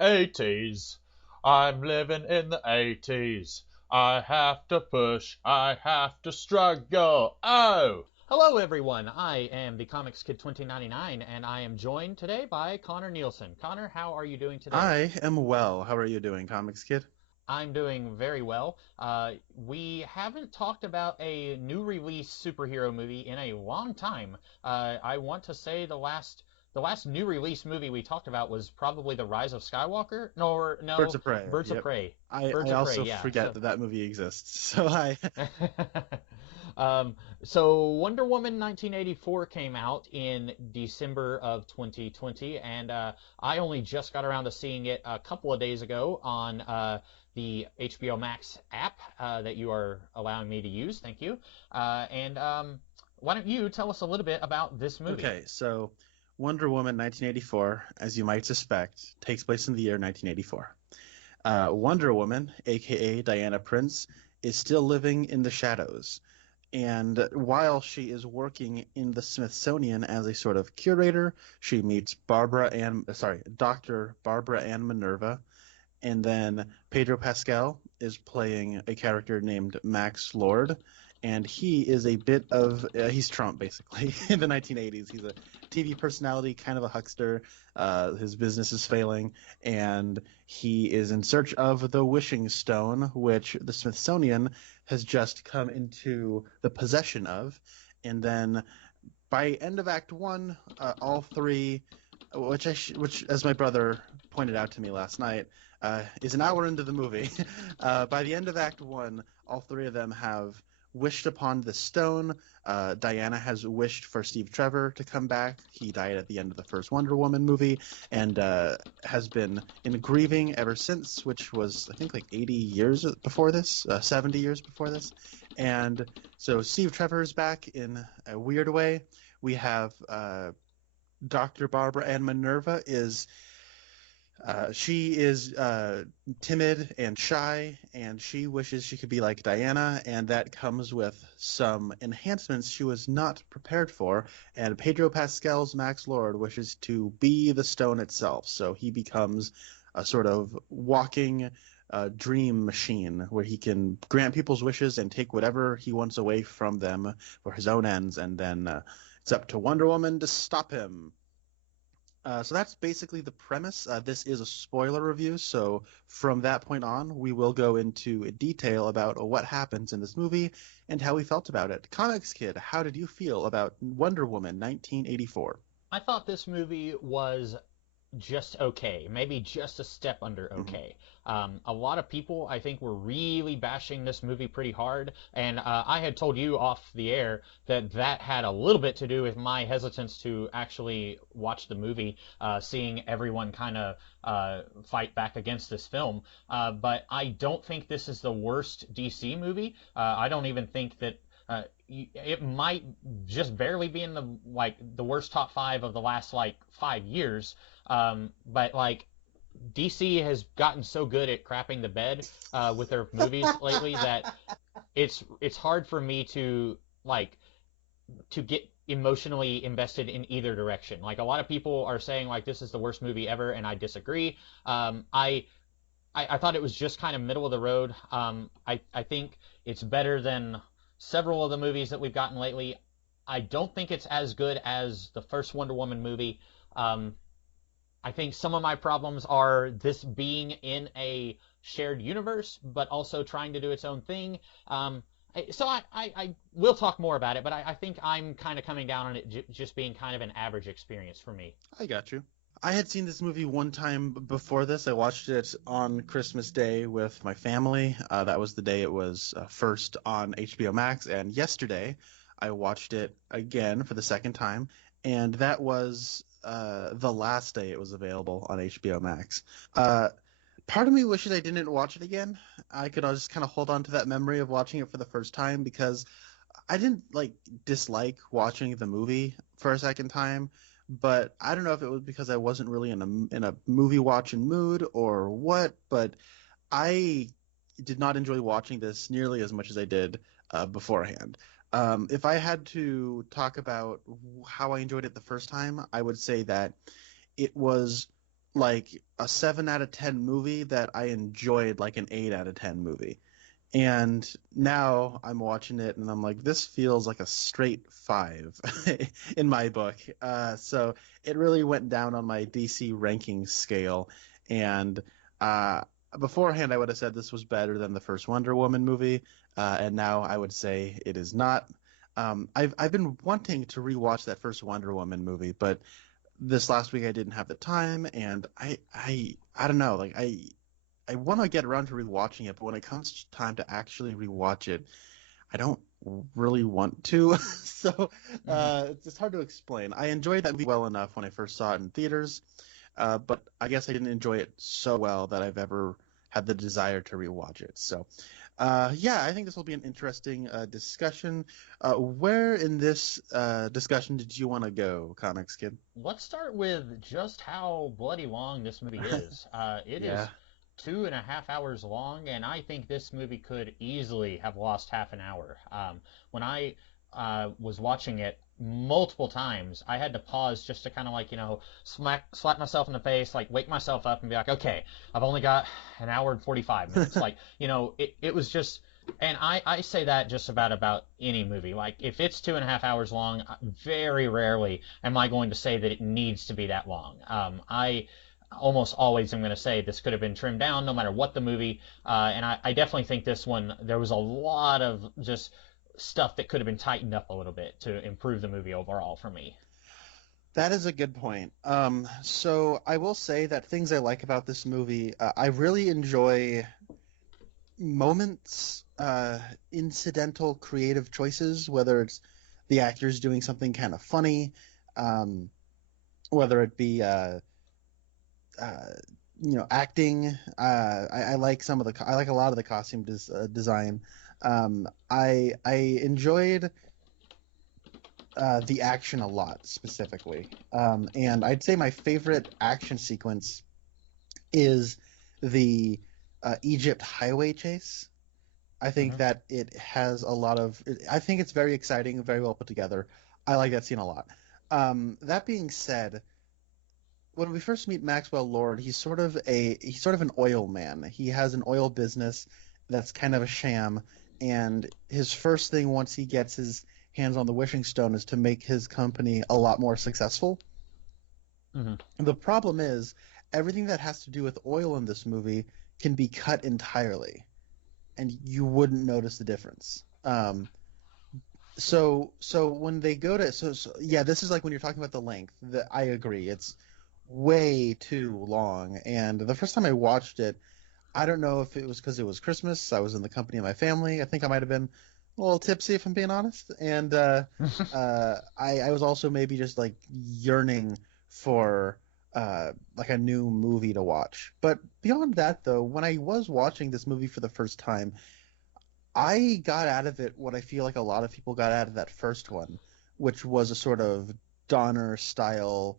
80s. I'm living in the 80s. I have to push, I have to struggle. Oh! Hello, everyone. I am the Comics Kid 2099, and I am joined today by Connor Nielsen. Connor, how are you doing today? I am well. How are you doing, Comics Kid? I'm doing very well. We haven't talked about a new release superhero movie in a long time. I want to say the last new release movie we talked about was probably The Rise of Skywalker. Birds No, of Prey. Birds of Yep. Prey. I, Birds I of Prey. also Yeah. forget that movie exists. So I Um, so Wonder Woman 1984 came out in December of 2020, and I only just got around to seeing it a couple of days ago on the HBO Max app that you are allowing me to use. Thank you. And why don't you tell us a little bit about this movie? Okay, so Wonder Woman 1984, as you might suspect, takes place in the year 1984. Wonder Woman, aka Diana Prince, is still living in the shadows. And while she is working in the Smithsonian as a sort of curator, she meets Dr. Barbara Ann Minerva, and then Pedro Pascal is playing a character named Max Lord, and he is a bit of he's Trump basically in the 1980s. He's a TV personality, kind of a huckster. His business is failing, and he is in search of the Wishing Stone, which the Smithsonian has just come into the possession of. And then by end of Act One, all three, which as my brother pointed out to me last night, is an hour into the movie. By the end of Act One, all three of them have wished upon the stone. Diana has wished for Steve Trevor to come back. He died at the end of the first Wonder Woman movie, and has been in grieving ever since, which was, I think, like 80 years before this, 70 years before this. And so Steve Trevor is back in a weird way. We have Dr. Barbara Ann Minerva she is timid and shy, and she wishes she could be like Diana, and that comes with some enhancements she was not prepared for. And Pedro Pascal's Max Lord wishes to be the stone itself, so he becomes a sort of walking dream machine where he can grant people's wishes and take whatever he wants away from them for his own ends, and then it's up to Wonder Woman to stop him. So that's basically the premise. This is a spoiler review, so from that point on, we will go into detail about what happens in this movie and how we felt about it. Comics Kid, how did you feel about Wonder Woman 1984? I thought this movie was just okay, maybe just a step under Mhm. okay. A lot of people, I think, were really bashing this movie pretty hard, and I had told you off the air that that had a little bit to do with my hesitance to actually watch the movie, seeing everyone kind of fight back against this film. But I don't think this is the worst DC movie. I don't even think that. It might just barely be in the worst top five of the last 5 years. But DC has gotten so good at crapping the bed with their movies lately that it's hard for me to get emotionally invested in either direction. Like a lot of people are saying this is the worst movie ever, and I disagree. I thought it was just kind of middle of the road. I think it's better than several of the movies that we've gotten lately. I don't think it's as good as the first Wonder Woman movie. Um, I think some of my problems are this being in a shared universe, but also trying to do its own thing. So I will talk more about it, but I think I'm kind of coming down on it just being kind of an average experience for me. I got you. I had seen this movie one time before this. I watched it on Christmas Day with my family. That was the day it was first on HBO Max. And yesterday, I watched it again for the second time. And that was the last day it was available on HBO Max. Part of me wishes I didn't watch it again. I could just kind of hold on to that memory of watching it for the first time, because I didn't dislike watching the movie for a second time, but I don't know if it was because I wasn't really in a movie watching mood or what, but I did not enjoy watching this nearly as much as I did beforehand. If I had to talk about how I enjoyed it the first time, I would say that it was like a 7 out of 10 movie that I enjoyed like an 8 out of 10 movie. And now I'm watching it and I'm like, this feels like a straight 5 in my book. So it really went down on my DC ranking scale. And beforehand, I would have said this was better than the first Wonder Woman movie. And now I would say it is not. I've been wanting to rewatch that first Wonder Woman movie, but this last week I didn't have the time, and I don't know, like I want to get around to rewatching it, but when it comes to time to actually rewatch it, I don't really want to. So it's hard to explain. I enjoyed that movie well enough when I first saw it in theaters, but I guess I didn't enjoy it so well that I've ever had the desire to rewatch it. So yeah, I think this will be an interesting discussion. Where in this discussion did you want to go, Comics Kid? Let's start with just how bloody long this movie is. It is Yeah. 2.5 hours long, and I think this movie could easily have lost half an hour. When I was watching it multiple times, I had to pause just to kind of like, slap myself in the face, like wake myself up and be like, okay, I've only got an hour and 45 minutes. Like, it was just, and I say that just about any movie. Like, if it's 2.5 hours long, very rarely am I going to say that it needs to be that long. I almost always am going to say this could have been trimmed down no matter what the movie. And I definitely think this one, there was a lot of just stuff that could have been tightened up a little bit to improve the movie overall for me. That is a good point. So I will say that things I like about this movie, I really enjoy moments, incidental creative choices, whether it's the actors doing something kind of funny, whether it be acting. I like I like a lot of the costume design. I enjoyed the action a lot specifically, and I'd say my favorite action sequence is the Egypt highway chase. I think that it has a lot of. I think it's very exciting, very well put together. I like that scene a lot. That being said, when we first meet Maxwell Lord, he's sort of an oil man. He has an oil business that's kind of a sham, and his first thing once he gets his hands on the wishing stone is to make his company a lot more successful. The problem is everything that has to do with oil in this movie can be cut entirely, and you wouldn't notice the difference. So when they go to yeah, this is like when you're talking about the length. I agree, it's way too long. And the first time I watched it, I don't know if it was because it was Christmas. I was in the company of my family. I think I might have been a little tipsy, if I'm being honest. And I was also maybe just like yearning for like a new movie to watch. But beyond that, though, when I was watching this movie for the first time, I got out of it what I feel like a lot of people got out of that first one, which was a sort of Donner style,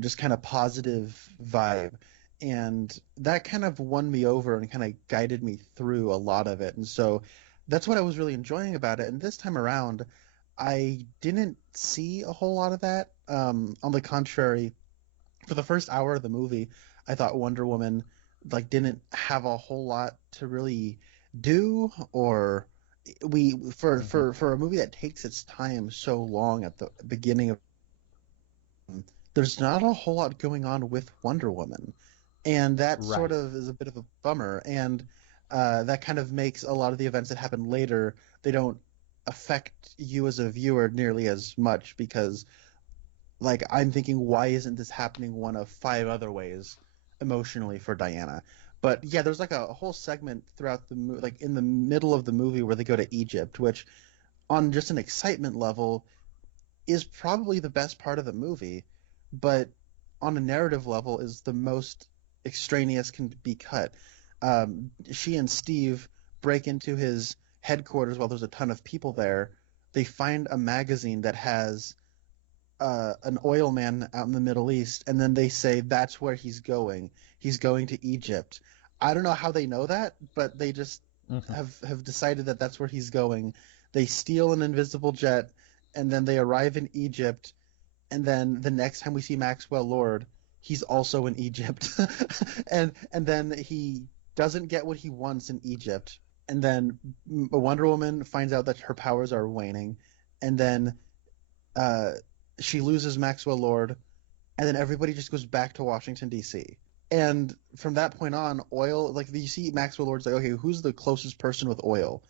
just kind of positive vibe. And that kind of won me over and kind of guided me through a lot of it. And so that's what I was really enjoying about it. And this time around, I didn't see a whole lot of that. On the contrary, for the first hour of the movie, I thought Wonder Woman didn't have a whole lot to really do, or for a movie that takes its time so long at the beginning of, there's not a whole lot going on with Wonder Woman, and that sort of is a bit of a bummer. And that kind of makes a lot of the events that happen later, they don't affect you as a viewer nearly as much, because I'm thinking, why isn't this happening one of 5 other ways emotionally for Diana? But yeah, there's a whole segment throughout the in the middle of the movie where they go to Egypt, which on just an excitement level is probably the best part of the movie, but on a narrative level is the most extraneous can be cut. She and Steve break into his headquarters while there's a ton of people there. They find a magazine that has an oil man out in the Middle East, and then they say that's where he's going. He's going to Egypt. I don't know how they know that, but they just have decided that that's where he's going. They steal an invisible jet, and then they arrive in Egypt, and then the next time we see Maxwell Lord, he's also in Egypt, and then he doesn't get what he wants in Egypt, and then Wonder Woman finds out that her powers are waning, and then uh, she loses Maxwell Lord, and then everybody just goes back to Washington D.C. And from that point on, oil, like you see Maxwell Lord's like, okay, who's the closest person with oil?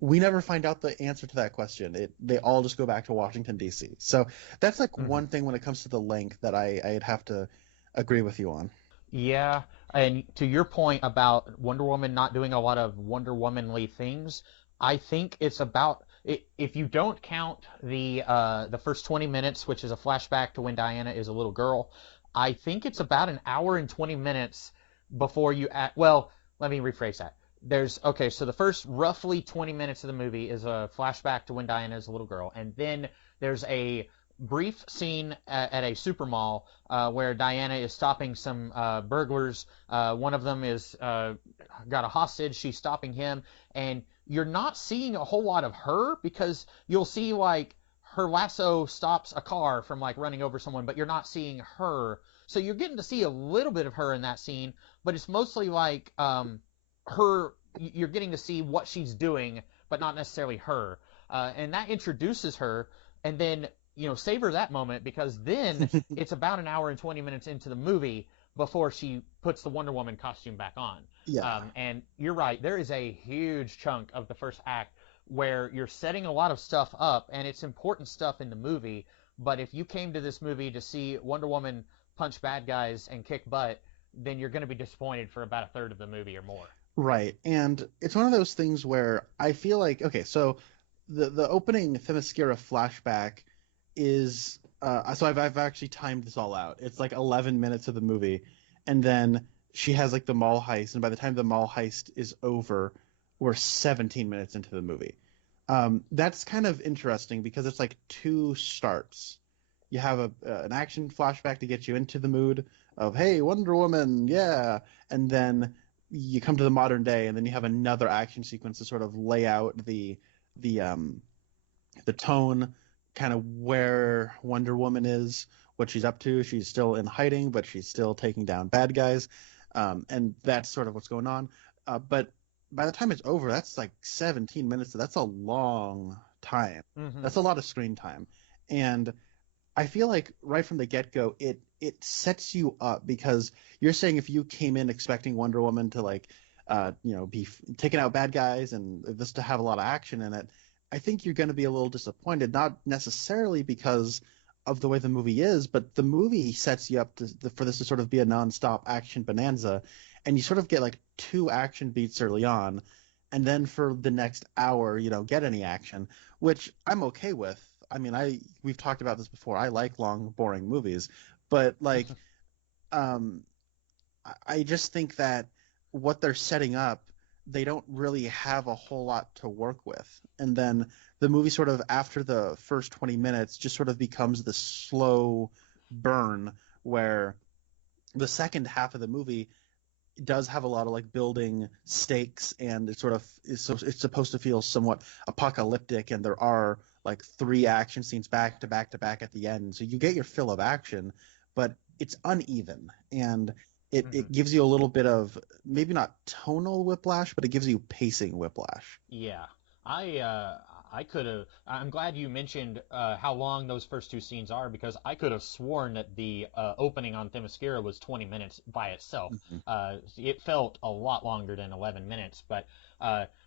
We never find out the answer to that question. They all just go back to Washington D.C. So that's like one thing when it comes to the length that I'd have to agree with you on. Yeah, and to your point about Wonder Woman not doing a lot of Wonder Womanly things, I think it's about if you don't count the first 20 minutes, which is a flashback to when Diana is a little girl, I think it's about an hour and 20 minutes before you well, let me rephrase that. So the first roughly 20 minutes of the movie is a flashback to when Diana is a little girl, and then there's a brief scene at a super mall where Diana is stopping some burglars. One of them is got a hostage. She's stopping him, and you're not seeing a whole lot of her because you'll see like her lasso stops a car from like running over someone, but you're not seeing her. So you're getting to see a little bit of her in that scene, but it's mostly like her. You're getting to see what she's doing, but not necessarily her. And that introduces her, and then savor that moment because then it's about an hour and 20 minutes into the movie before she puts the Wonder Woman costume back on. Yeah. And you're right, there is a huge chunk of the first act where you're setting a lot of stuff up, and it's important stuff in the movie, but if you came to this movie to see Wonder Woman punch bad guys and kick butt, then you're going to be disappointed for about a third of the movie or more. Right. And it's one of those things where I feel like, okay, so the opening Themyscira flashback is so I've actually timed this all out. It's like 11 minutes of the movie, and then she has like the mall heist, and by the time the mall heist is over, we're 17 minutes into the movie. That's kind of interesting because it's like two starts. You have an action flashback to get you into the mood of, hey, Wonder Woman, yeah, and then you come to the modern day, and then you have another action sequence to sort of lay out the tone, kind of where Wonder Woman is, what she's up to. She's still in hiding, but she's still taking down bad guys, and that's sort of what's going on. But by the time it's over, that's like 17 minutes. That's a long time. Mm-hmm. That's a lot of screen time, and I feel like right from the get-go, it sets you up because you're saying if you came in expecting Wonder Woman to like, be taking out bad guys and this to have a lot of action in it, I think you're going to be a little disappointed. Not necessarily because of the way the movie is, but the movie sets you up for this to sort of be a nonstop action bonanza, and you sort of get like two action beats early on, and then for the next hour, you don't get any action, which I'm okay with. I mean, we've talked about this before. I like long, boring movies, but like, I just think that what they're setting up, they don't really have a whole lot to work with. And then the movie sort of after the first 20 minutes just sort of becomes the slow burn where the second half of the movie does have a lot of like building stakes, and it sort of it's supposed to feel somewhat apocalyptic, and there are like three action scenes back to back to back at the end. So you get your fill of action, but it's uneven, and it gives you a little bit of maybe not tonal whiplash, but it gives you pacing whiplash. Yeah, I could have. I'm glad you mentioned how long those first two scenes are because I could have sworn that the opening on Themyscira was 20 minutes by itself. It felt a lot longer than 11 minutes. But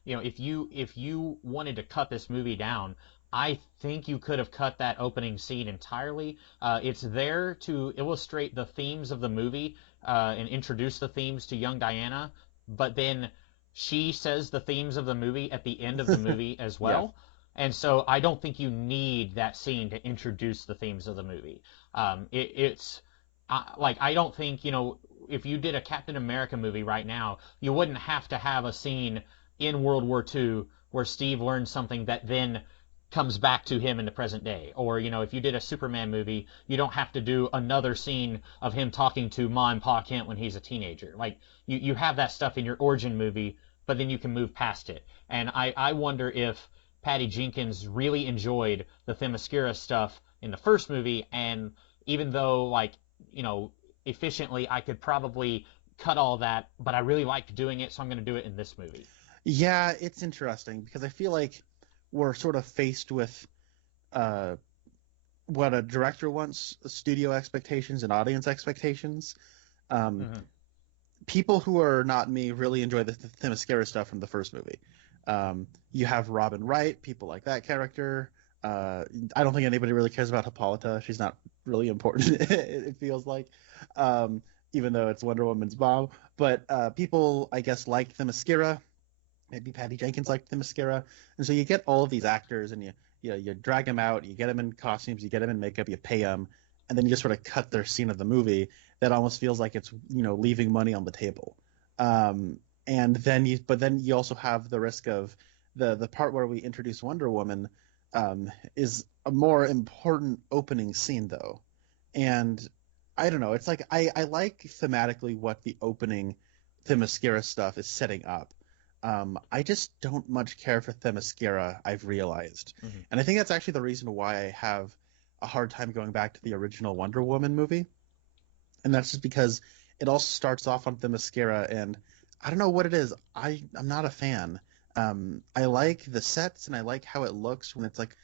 if you wanted to cut this movie down, I think you could have cut that opening scene entirely. It's there to illustrate the themes of the movie and introduce the themes to young Diana, but then she says the themes of the movie at the end of the movie as well. Yeah. And so I don't think you need that scene to introduce the themes of the movie. I don't think, if you did a Captain America movie right now, you wouldn't have to have a scene in World War II where Steve learns something that then comes back to him in the present day. Or, if you did a Superman movie, you don't have to do another scene of him talking to Ma and Pa Kent when he's a teenager. Like, you have that stuff in your origin movie, but then you can move past it. And I wonder if Patty Jenkins really enjoyed the Themyscira stuff in the first movie, and even though, efficiently, I could probably cut all that, but I really liked doing it, so I'm going to do it in this movie. Yeah, it's interesting because I feel like we're sort of faced with uh, what a director wants, studio expectations and audience expectations. Um, Hmm. People who are not me really enjoy the Themyscira stuff from the first movie. You have Robin Wright, people like that character. I don't think anybody really cares about Hippolyta. She's not really important, it feels like, um, even though it's Wonder Woman's mom. But people, I guess, liked Themyscira. Maybe Patty Jenkins liked Themyscira. And so you get all of these actors and you drag them out, you get them in costumes, you get them in makeup, you pay them, and then you just sort of cut their scene of the movie that almost feels like it's leaving money on the table. And then you also have the risk of the part where we introduce Wonder Woman is a more important opening scene though, and I don't know. It's like I like thematically what the opening Themyscira stuff is setting up. I just don't much care for Themyscira, I've realized. Hmm. And I think that's actually the reason why I have a hard time going back to the original Wonder Woman movie. And that's just because it also starts off on Themyscira, and I don't know what it is. I'm not a fan. I like the sets and I like how it looks when it's like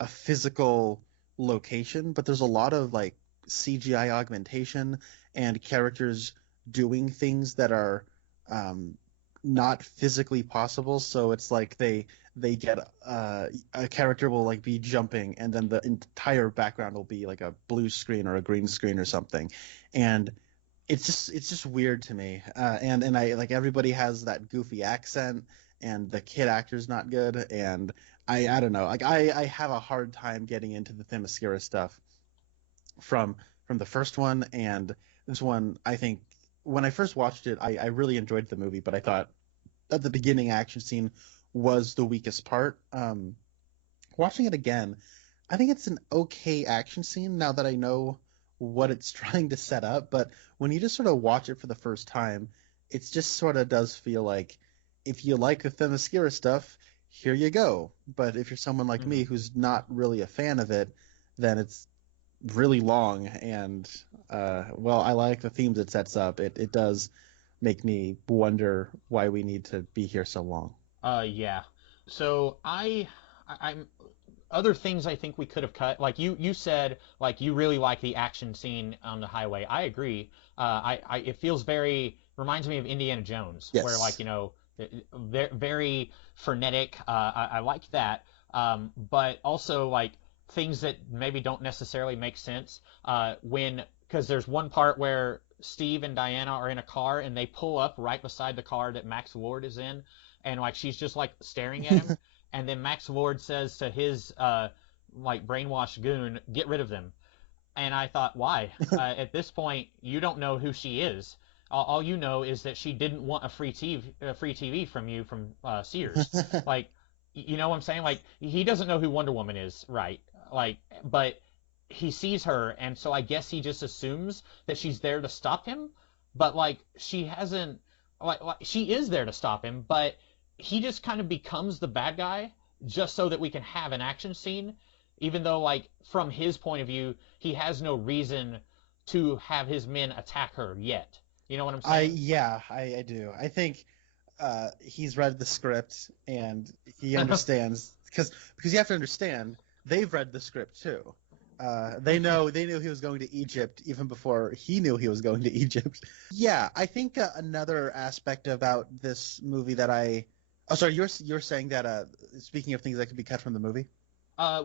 a physical location, but there's a lot of like CGI augmentation and characters doing things that are not physically possible. So it's like they get a character will like be jumping, and then the entire background will be like a blue screen or a green screen or something, and it's just weird to me. And I like everybody has that goofy accent, and the kid actor's not good, and I don't know. Like I have a hard time getting into the Themyscira stuff from the first one, and this one. I think when I first watched it, I really enjoyed the movie, but I thought that the beginning action scene was the weakest part. Watching it again, I think it's an okay action scene now that I know what it's trying to set up. But when you just sort of watch it for the first time, it just sort of does feel like if you like the Themyscira stuff, here you go. But if you're someone like me Hmm. who's not really a fan of it, then it's really long. And well, I like the themes it sets up. It does make me wonder why we need to be here so long. Yeah. So I'm other things I think we could have cut. Like you said, like you really like the action scene on the highway. I agree. It feels very reminds me of Indiana Jones, where like Yes. very frenetic. I like that. But also like things that maybe don't necessarily make sense. When because there's one part where Steve and Diana are in a car and they pull up right beside the car that Max Lord is in, and like she's just like staring at him, and then Max Lord says to his like brainwashed goon, "Get rid of them." And I thought, why? At this point, you don't know who she is. All you know is that she didn't want free TV from you from Sears. Like, you know what I'm saying? Like, he doesn't know who Wonder Woman is, right? Like, but he sees her, and so I guess he just assumes that she's there to stop him. But like, she hasn't. Like she is there to stop him, but he just kind of becomes the bad guy just so that we can have an action scene, even though like from his point of view, he has no reason to have his men attack her yet. You know what I'm I saying? yeah, I do. I think he's read the script and he understands because you have to understand they've read the script too. They knew he was going to Egypt even before he knew he was going to Egypt. Yeah, I think another aspect about this movie that I oh sorry you're saying that speaking of things that could be cut from the movie. I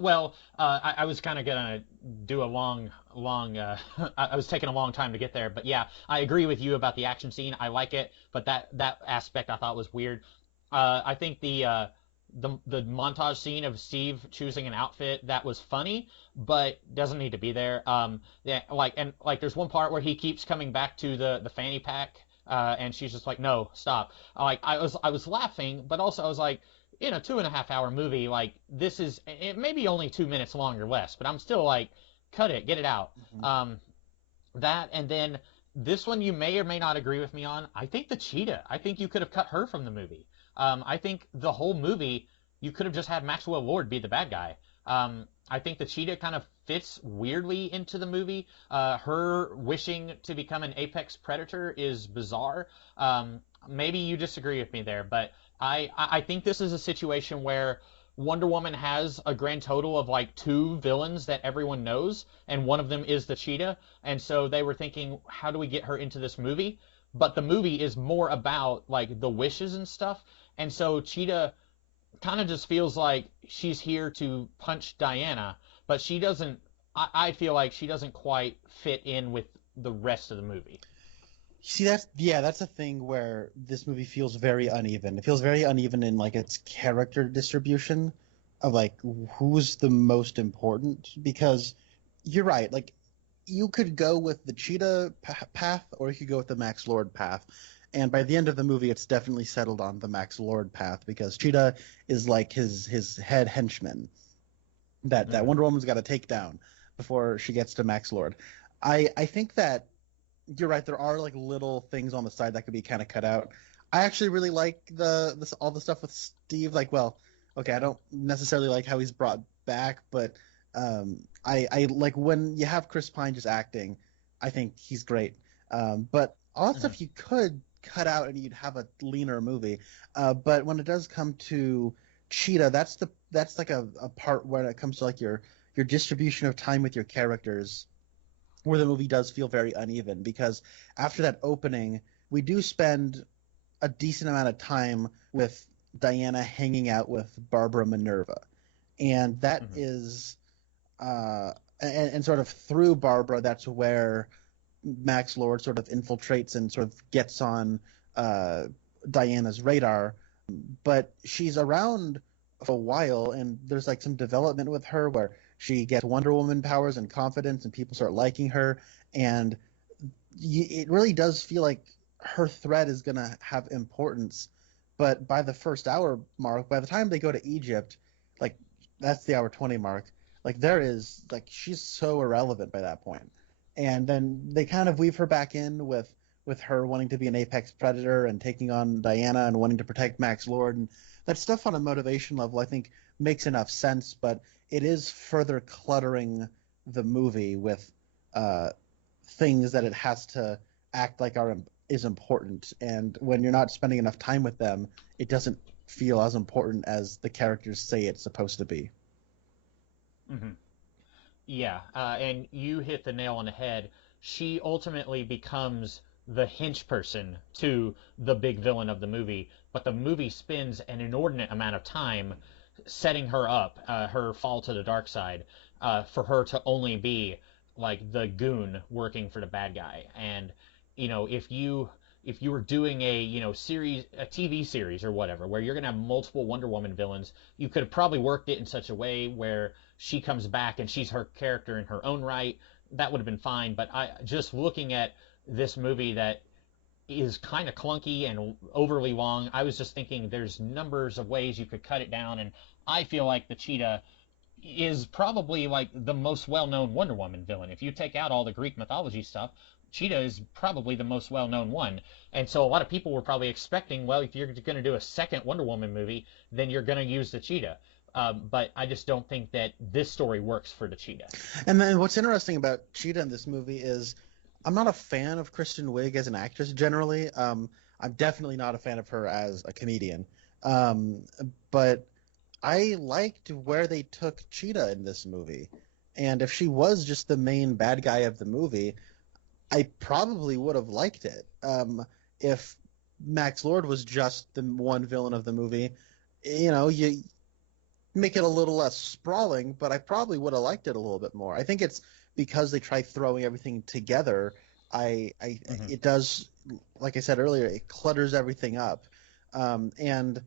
was kind of gonna do a long. I was taking a long time to get there, but yeah, I agree with you about the action scene. I like it, but that aspect I thought was weird. I think the montage scene of Steve choosing an outfit that was funny, but doesn't need to be there. Yeah, like there's one part where he keeps coming back to the fanny pack, and she's just like, no, stop. Like I was laughing, but also I was like, in a 2.5 hour movie, like this is it may be only 2 minutes long or less, but I'm still like, cut it, get it out. Mhm. Um, that and then this one you may or may not agree with me on. I think the cheetah. I think you could have cut her from the movie. I think the whole movie you could have just had Maxwell Lord be the bad guy. I think the cheetah kind of fits weirdly into the movie. Her wishing to become an apex predator is bizarre. Maybe you disagree with me there, but I think this is a situation where Wonder Woman has a grand total of like two villains that everyone knows, and one of them is the cheetah. And so they were thinking, how do we get her into this movie? But the movie is more about like the wishes and stuff. And so Cheetah kind of just feels like she's here to punch Diana, but she doesn't. I feel like she doesn't quite fit in with the rest of the movie. See, that's a thing where this movie feels very uneven. It feels very uneven in like its character distribution of like who's the most important, because you're right. Like you could go with the Cheetah path, or you could go with the Max Lord path. And by the end of the movie, it's definitely settled on the Max Lord path, because Cheetah is like his head henchman that Wonder Woman's got to take down before she gets to Max Lord. I think that you're right. There are like little things on the side that could be kind of cut out. I actually really like all the stuff with Steve. Like, well, okay, I don't necessarily like how he's brought back, but I like when you have Chris Pine just acting. I think he's great. But all that stuff you could cut out and you'd have a leaner movie. But when it does come to Cheetah, that's like a part where it comes to like your distribution of time with your characters, where the movie does feel very uneven, because after that opening, we do spend a decent amount of time with Diana hanging out with Barbara Minerva. And that is and sort of through Barbara, that's where Max Lord sort of infiltrates and sort of gets on Diana's radar. But she's around for a while, and there's like some development with her where she gets Wonder Woman powers and confidence, and people start liking her. And it really does feel like her threat is going to have importance. But by the first hour mark, by the time they go to Egypt, like that's the hour 20 mark, like there is like she's so irrelevant by that point. And then they kind of weave her back in with her wanting to be an apex predator and taking on Diana and wanting to protect Max Lord. And that stuff on a motivation level, I think, makes enough sense, but it is further cluttering the movie with things that it has to act like is important. And when you're not spending enough time with them, it doesn't feel as important as the characters say it's supposed to be. Mm-hmm. Yeah, and you hit the nail on the head. She ultimately becomes the hench person to the big villain of the movie, but the movie spends an inordinate amount of time setting her up, her fall to the dark side, for her to only be like the goon working for the bad guy. And if you were doing a TV series or whatever, where you're gonna have multiple Wonder Woman villains, you could have probably worked it in such a way where she comes back and she's her character in her own right. That would have been fine. But just looking at this movie that is kind of clunky and overly long, I was just thinking there's numbers of ways you could cut it down, and I feel like the Cheetah is probably like the most well-known Wonder Woman villain. If you take out all the Greek mythology stuff, Cheetah is probably the most well-known one. And so a lot of people were probably expecting, well, if you're going to do a second Wonder Woman movie, then you're going to use the Cheetah. But I just don't think that this story works for the Cheetah. And then what's interesting about Cheetah in this movie is I'm not a fan of Kristen Wiig as an actress generally. I'm definitely not a fan of her as a comedian. But I liked where they took Cheetah in this movie. And if she was just the main bad guy of the movie, I probably would have liked it. If Max Lord was just the one villain of the movie, you make it a little less sprawling, but I probably would have liked it a little bit more. I think it's because they try throwing everything together. It does, like I said earlier, it clutters everything up. And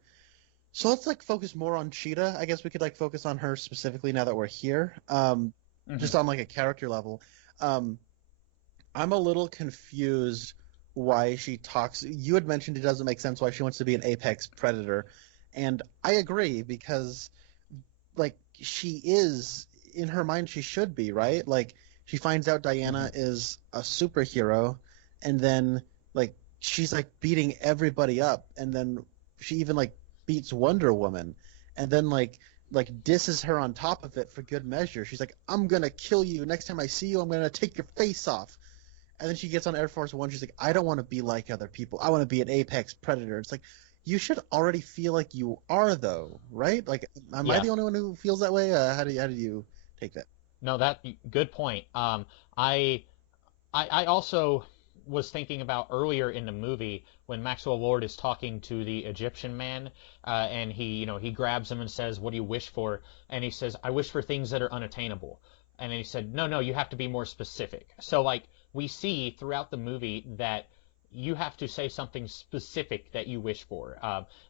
so let's focus more on Cheetah. I guess we could focus on her specifically now that we're here. Just on a character level. I'm a little confused why she talks. You had mentioned it doesn't make sense why she wants to be an apex predator, and I agree, because she is, in her mind, she should be, right? She finds out Diana is a superhero, and then she's beating everybody up, and then she even beats Wonder Woman, and then like disses her on top of it for good measure. She's like, I'm gonna kill you. Next time I see you, I'm gonna take your face off. And then she gets on Air Force One. She's like, I don't want to be like other people. I want to be an apex predator. It's like, you should already feel like you are, though, right? Like, am I Yeah. the only one who feels that way? How do you take that? No, that good point. I I also was thinking about earlier in the movie when Maxwell Lord is talking to the Egyptian man, and he grabs him and says, "What do you wish for?" And he says, "I wish for things that are unattainable." And then he said, "No, no, you have to be more specific." So like we see throughout the movie that you have to say something specific that you wish for.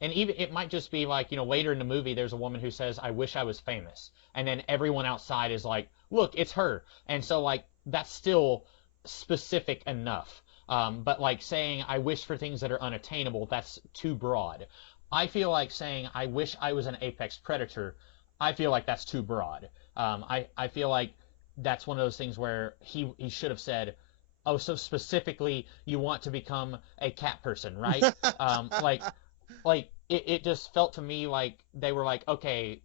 And even it might just be like, later in the movie, there's a woman who says, "I wish I was famous," and then everyone outside is like, "Look, it's her." And so like that's still specific enough. But like saying I wish for things that are unattainable, that's too broad. I feel like saying I wish I was an apex predator, I feel like that's too broad. I feel like that's one of those things where he should have said, oh, so specifically you want to become a cat person, right? It just felt to me like they were like, okay,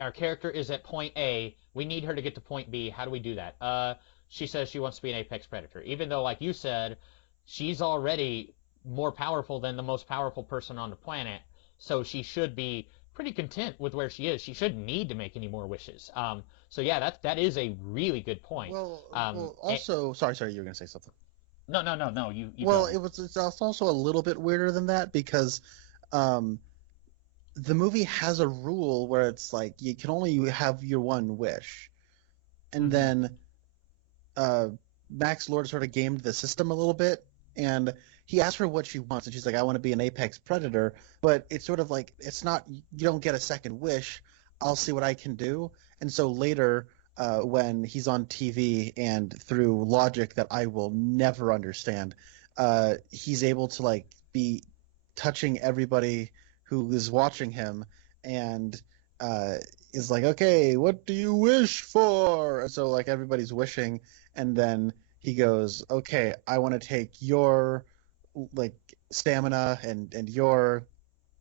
our character is at point A, we need her to get to point B. How do we do that? She says she wants to be an apex predator, even though, like you said, she's already more powerful than the most powerful person on the planet, so she should be pretty content with where she is. She shouldn't need to make any more wishes. So yeah, that is a really good point. Well, also, sorry, you were gonna say something. No. You Well, go ahead. it's also a little bit weirder than that because, um, the movie has a rule where it's like you can only have your one wish, and Mm-hmm. then uh, Max Lord sort of gamed the system a little bit, and he asked her what she wants, and she's like, "I want to be an apex predator," but it's sort of like it's not. You don't get a second wish. I'll see what I can do, and so later. When he's on TV and through logic that I will never understand, he's able to like be touching everybody who is watching him and uh, is like, okay, what do you wish for? And so like everybody's wishing, and then he goes, okay, I want to take your like stamina and your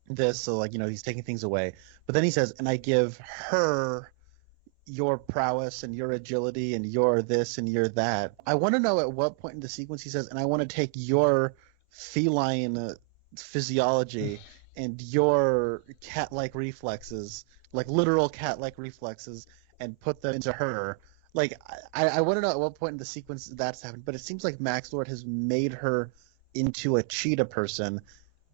this, so like he's taking things away. But then he says, and I give her your prowess and your agility and your this and your that. I want to know at what point in the sequence he says, and I want to take your feline physiology and your cat-like reflexes, like literal cat-like reflexes, and put them into her. Like I want to know at what point in the sequence that's happened, but it seems like Max Lord has made her into a cheetah person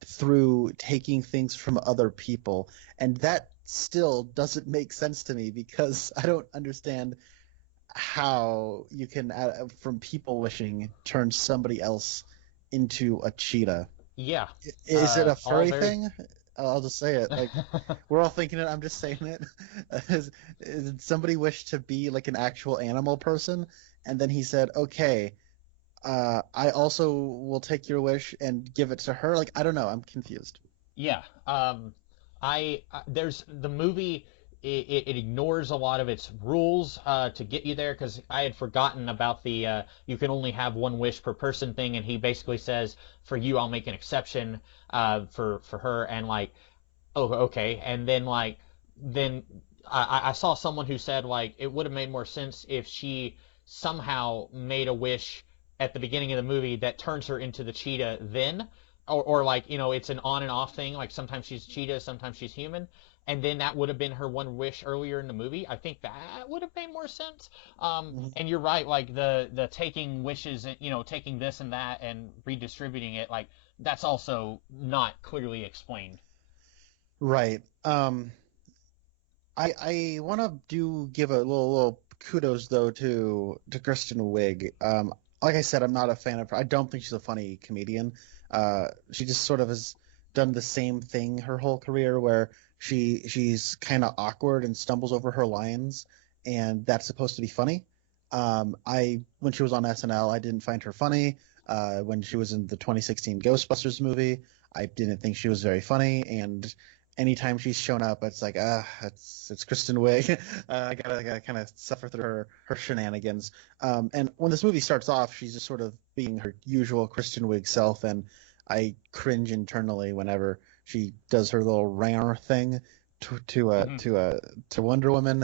through taking things from other people, and that still doesn't make sense to me because I don't understand how you can from people wishing turn somebody else into a cheetah. Yeah. Is it a All furry very. thing? I'll just say it. Like we're all thinking it. I'm just saying it. Did somebody wish to be like an actual animal person, and then he said, "Okay, I also will take your wish and give it to her." Like I don't know. I'm confused. Yeah. There's the movie. It ignores a lot of its rules to get you there because I had forgotten about the you can only have one wish per person thing, and he basically says, "For you, I'll make an exception for her," and like, oh, okay, and then then I saw someone who said like it would have made more sense if she somehow made a wish at the beginning of the movie that turns her into the cheetah then, or like it's an on and off thing, like sometimes she's cheetah, sometimes she's human, and then that would have been her one wish earlier in the movie. I think that would have made more sense. And you're right, like the taking wishes and taking this and that and redistributing it, like that's also not clearly explained. Right. I want to do give a little kudos though to Kristen Wiig. Like I said, I'm not a fan of her. I don't think she's a funny comedian. She just sort of has done the same thing her whole career, where she's kind of awkward and stumbles over her lines, and that's supposed to be funny. I when she was on SNL, I didn't find her funny. When she was in the 2016 Ghostbusters movie, I didn't think she was very funny, and anytime she's shown up, it's like, it's Kristen Wiig. I gotta kind of suffer through her shenanigans. And when this movie starts off, she's just sort of being her usual Kristen Wiig self, and I cringe internally whenever she does her little rare thing. to Wonder Woman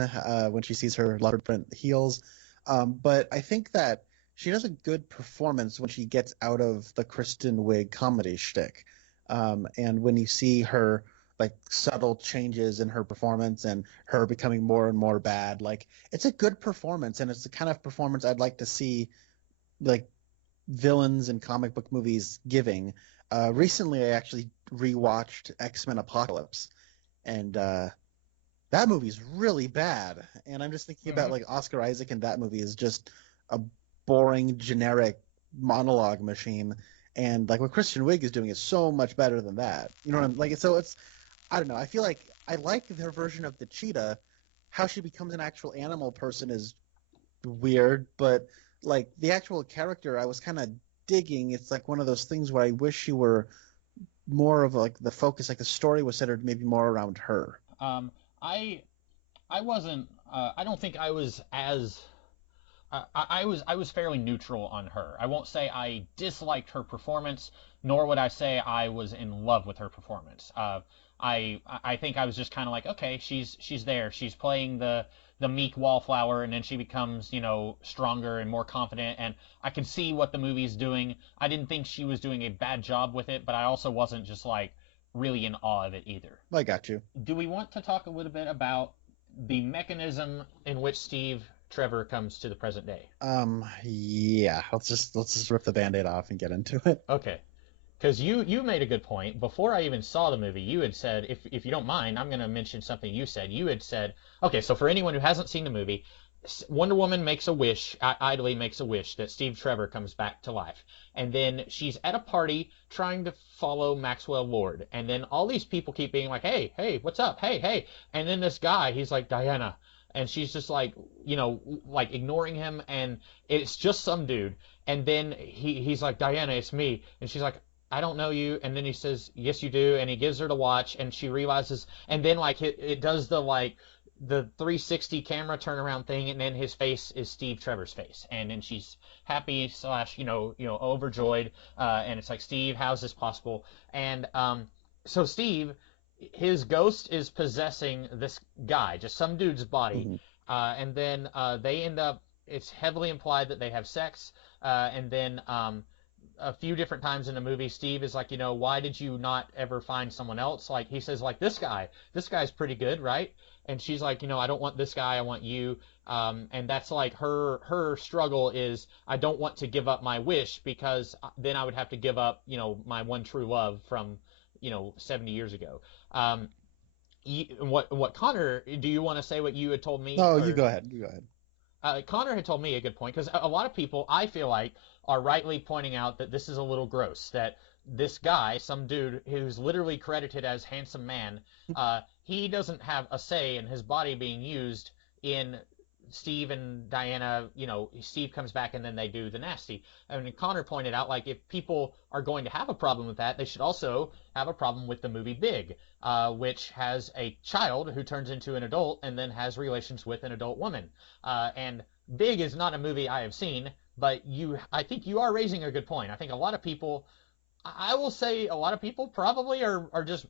when she sees her leopard print heels. But I think that she does a good performance when she gets out of the Kristen Wiig comedy shtick. And when you see her like subtle changes in her performance and her becoming more and more bad, like it's a good performance, and it's the kind of performance I'd like to see like villains in comic book movies giving. Recently, I actually rewatched X-Men Apocalypse, and that movie's really bad. And I'm just thinking about like Oscar Isaac in that movie is just a boring, generic monologue machine. And like what Kristen Wiig is doing is so much better than that. You know what I'm like? So it's, I don't know. I feel like I like their version of the cheetah. How she becomes an actual animal person is weird, but like the actual character, I was kind of digging. It's like one of those things where I wish she were more of like the focus, like the story was centered maybe more around her. I wasn't. I don't think I was as. I was fairly neutral on her. I won't say I disliked her performance, nor would I say I was in love with her performance. I think I was just kind of like, okay, she's there. She's playing the meek wallflower, and then she becomes, stronger and more confident, and I could see what the movie's doing. I didn't think she was doing a bad job with it, but I also wasn't just like really in awe of it either. I got you. Do we want to talk a little bit about the mechanism in which Steve Trevor comes to the present day? Yeah. Let's just rip the Band-Aid off and get into it. Okay. Because you made a good point. Before I even saw the movie, you had said, if you don't mind, I'm going to mention something you said. You had said, okay, so for anyone who hasn't seen the movie, Wonder Woman makes a wish, idly makes a wish that Steve Trevor comes back to life. And then she's at a party trying to follow Maxwell Lord. And then all these people keep being like, hey, what's up? Hey. And then this guy, he's like, Diana. And she's just like, like ignoring him. And it's just some dude. And then he's like, Diana, it's me. And she's like, I don't know you. And then he says, yes, you do. And he gives her the watch, and she realizes, and then like it does the 360 camera turnaround thing, and then his face is Steve Trevor's face. And then she's happy / overjoyed. And it's like, Steve, how's this possible? And so Steve, his ghost is possessing this guy, just some dude's body. And then they end up, it's heavily implied that they have sex. And then a few different times in the movie, Steve is like, why did you not ever find someone else? Like, he says, like, this guy's pretty good, right? And she's like, I don't want this guy, I want you. And that's like her struggle is, I don't want to give up my wish, because then I would have to give up, my one true love from, 70 years ago. What Connor, do you want to say what you had told me? No, you go ahead. Connor had told me a good point, because a lot of people, I feel like, are rightly pointing out that this is a little gross, that this guy, some dude who's literally credited as handsome man, he doesn't have a say in his body being used in Steve and Diana. Steve comes back and then they do the nasty. I mean, Connor pointed out, like, if people are going to have a problem with that, they should also have a problem with the movie Big, which has a child who turns into an adult and then has relations with an adult woman. And Big is not a movie I have seen, but I think you are raising a good point. I think a lot of people, I will say a lot of people probably are just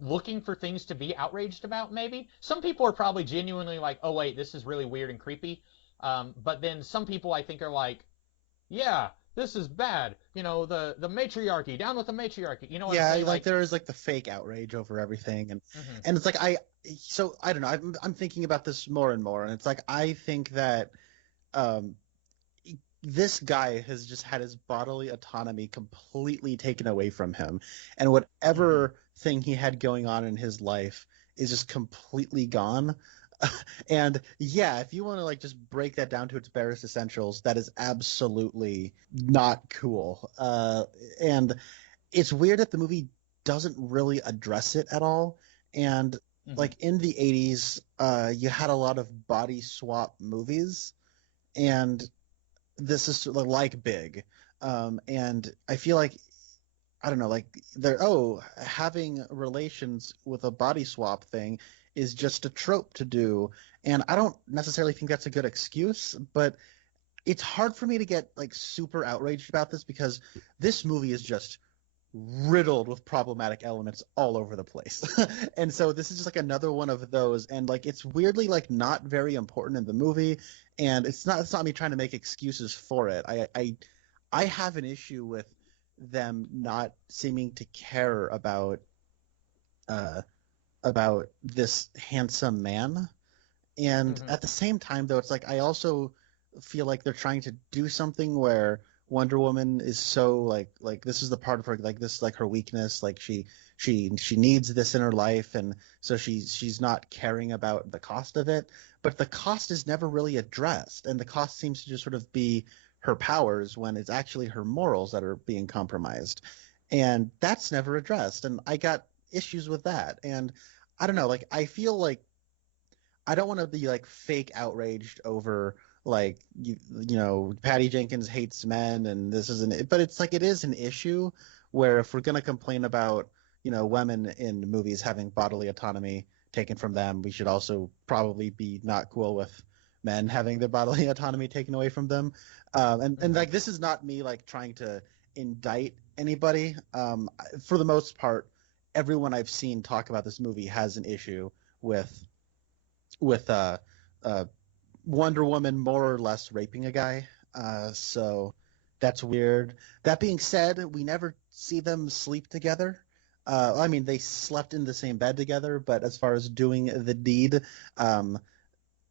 looking for things to be outraged about, maybe. Some people are probably genuinely like, oh wait, this is really weird and creepy. But then some people, I think, are like, yeah, this is bad. The matriarchy, down with the matriarchy. You know what I'm saying? Like there is like the fake outrage over everything, and it's like I don't know. I'm thinking about this more and more, and it's like I think that this guy has just had his bodily autonomy completely taken away from him, and whatever thing he had going on in his life is just completely gone. And yeah, if you want to like just break that down to its barest essentials, that is absolutely not cool. And it's weird that the movie doesn't really address it at all. And like in the 80s, you had a lot of body swap movies, and this is like Big. And I feel like, I don't know, like having relations with a body swap thing is just a trope to do. And I don't necessarily think that's a good excuse, but it's hard for me to get like super outraged about this, because this movie is just riddled with problematic elements all over the place. And so this is just like another one of those, and like it's weirdly like not very important in the movie, and it's not me trying to make excuses for it. I have an issue with them not seeming to care uh about this handsome man. And Hmm. at the same time, though, it's like I also feel like they're trying to do something where Wonder Woman is so like this is the part of her, like this is like her weakness, like she needs this in her life, and so she's not caring about the cost of it. But the cost is never really addressed, and the cost seems to just sort of be her powers when it's actually her morals that are being compromised, and that's never addressed. And I got issues with that, and I don't know, like I feel like I don't want to be like fake outraged over like Patty Jenkins hates men and this isn't, but it's like it is an issue where if we're going to complain about women in movies having bodily autonomy taken from them, we should also probably be not cool with men having their bodily autonomy taken away from them. And Hmm. like this is not me like trying to indict anybody. For the most part, everyone I've seen talk about this movie has an issue with with uh, Wonder Woman more or less raping a guy. So that's weird. That being said, we never see them sleep together. I mean, they slept in the same bed together, but as far as doing the deed, um,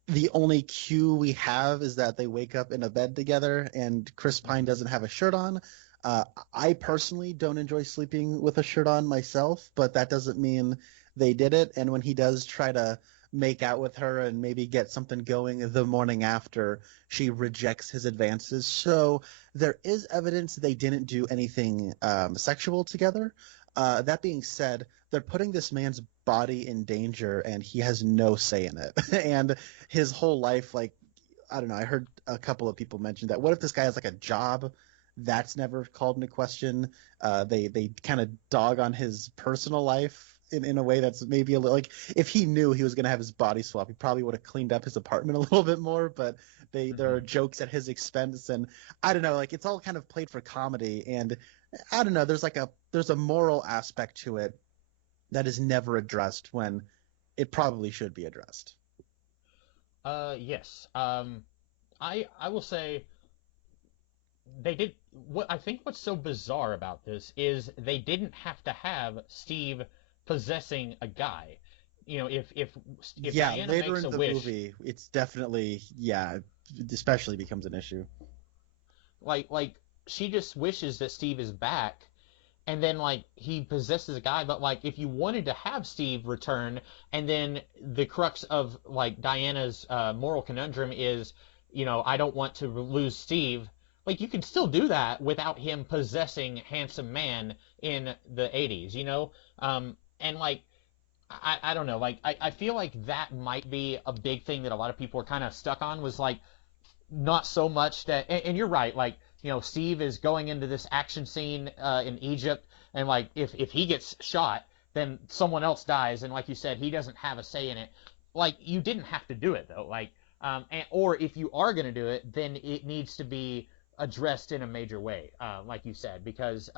the only cue we have is that they wake up in a bed together, and Chris Pine Hmm. doesn't have a shirt on. Uh, I personally don't enjoy sleeping with a shirt on myself, but that doesn't mean they did it. And when he does try to make out with her and maybe get something going the morning after, she rejects his advances. So there is evidence they didn't do anything sexual together. That being said, they're putting this man's body in danger, and he has no say in it. And his whole life, like I don't know, I heard a couple of people mention that. What if this guy has like a job? That's never called into question. They kind of dog on his personal life in a way that's maybe a little like if he knew he was going to have his body swap, he probably would have cleaned up his apartment a little bit more. But there Hmm. are jokes at his expense, and I don't know, like it's all kind of played for comedy. And I don't know, there's a moral aspect to it that is never addressed when it probably should be addressed. Yes. I will say they did what I think what's so bizarre about this is they didn't have to have Steve possessing a guy. You know, if Yeah, Diana later makes in a the wish, movie, it's definitely, yeah, especially becomes an issue. like she just wishes that Steve is back, and then like he possesses a guy. But like if you wanted to have Steve return, and then the crux of like Diana's moral conundrum is, I don't want to lose Steve. Like you can still do that without him possessing handsome man in the 80s, and like I don't know, like I feel like that might be a big thing that a lot of people are kind of stuck on was like not so much that and you're right, like Steve is going into this action scene in Egypt, and like if he gets shot, then someone else dies, and like you said, he doesn't have a say in it. Like you didn't have to do it though, like or if you are going to do it, then it needs to be addressed in a major way, like you said, because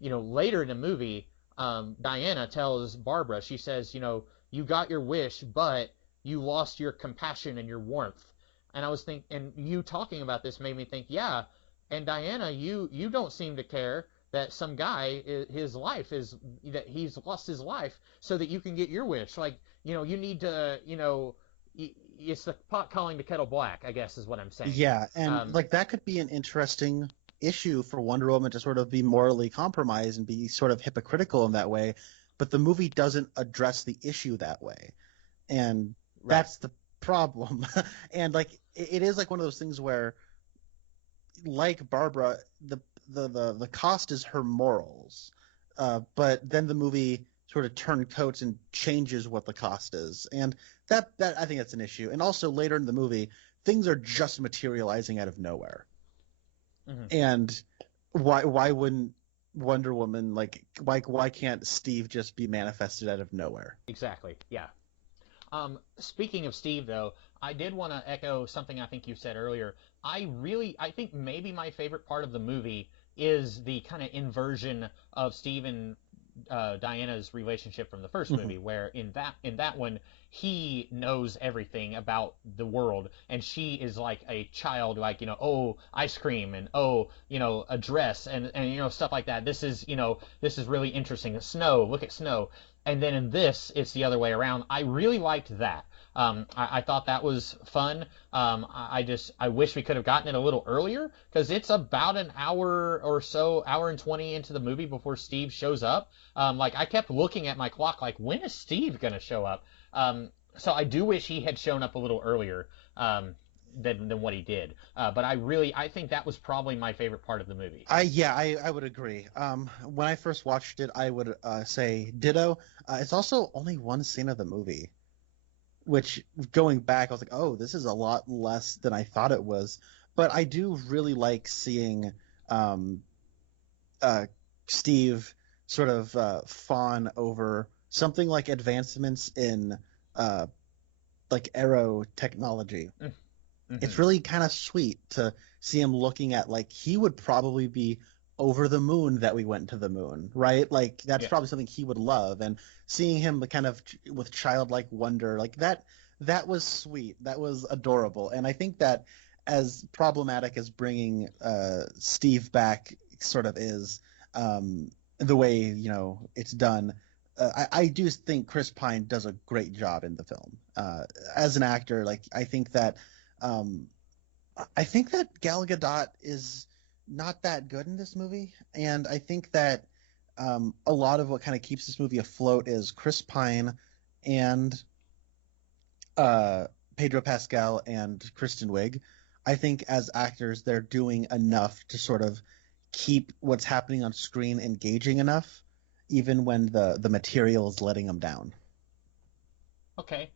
later in the movie, Diana tells Barbara, she says, you got your wish, but you lost your compassion and your warmth. And I was thinking, and you talking about this made me think, yeah. And Diana, you don't seem to care that some guy, his life is that he's lost his life so that you can get your wish. Like, you need to, it's the pot calling the kettle black, I guess is what I'm saying. Yeah, and Um, like that could be an interesting issue for Wonder Woman to sort of be morally compromised and be sort of hypocritical in that way, but the movie doesn't address the issue that way. And right. that's the problem. And like it is like one of those things where like Barbara, the cost is her morals, but then the movie sort of turncoats and changes what the cost is, and that I think that's an issue. And also later in the movie, things are just materializing out of nowhere, Hmm. and why wouldn't Wonder Woman like why can't Steve just be manifested out of nowhere? Exactly. Yeah. Speaking of Steve, though, I did want to echo something I think you said earlier. I think maybe my favorite part of the movie is the kind of inversion of Steve and Diana's relationship from the first movie, where in that one he knows everything about the world, and she is like a child, like, oh, ice cream, and oh, a dress, and stuff like that. This is really interesting. Snow, look at snow. And then in this, it's the other way around. I really liked that. I thought that was fun. I wish we could have gotten it a little earlier, because it's about an hour or so, hour and 20 into the movie before Steve shows up. Like, I kept looking at my clock, like, when is Steve going to show up? So I do wish he had shown up a little earlier than what he did. But I think that was probably my favorite part of the movie. I would agree. When I first watched it, I would say ditto. It's also only one scene of the movie, which, going back, I was like, oh, this is a lot less than I thought it was. But I do really like seeing Steve sort of fawn over something like advancements in like aero technology. Mm-hmm. It's really kind of sweet to see him looking at, like, he would probably be over the moon that we went to the moon, right? Like, that's probably something he would love. And seeing him kind of with childlike wonder, like, that was sweet. That was adorable. And I think that, as problematic as bringing Steve back sort of is, the way, it's done, I do think Chris Pine does a great job in the film. As an actor, like, I think that Gal Gadot is not that good in this movie, and I think that a lot of what kind of keeps this movie afloat is Chris Pine and Pedro Pascal and Kristen Wiig. I think as actors, they're doing enough to sort of keep what's happening on screen engaging enough, even when the material is letting them down. Okay.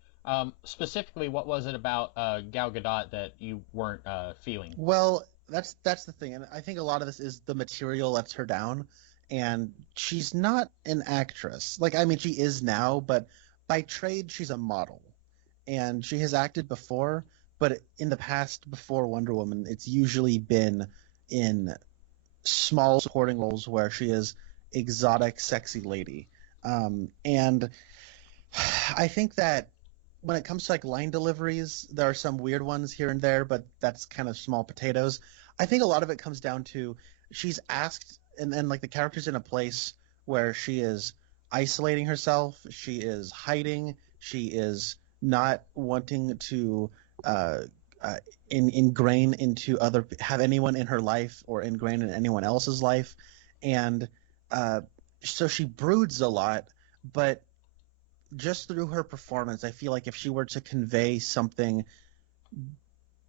Specifically, what was it about Gal Gadot that you weren't feeling? Well, that's the thing, and I think a lot of this is the material lets her down, and she's not an actress. Like, I mean, she is now, but by trade, she's a model, and she has acted before, but in the past, before Wonder Woman, it's usually been in small supporting roles where she is exotic, sexy lady. And I think that when it comes to, like, line deliveries, there are some weird ones here and there, but that's kind of small potatoes. I think a lot of it comes down to she's asked, and then, like, the character's in a place where she is isolating herself, she is hiding, she is not wanting to ingrain into have anyone in her life or ingrain in anyone else's life, and so she broods a lot. But just through her performance, I feel like if she were to convey something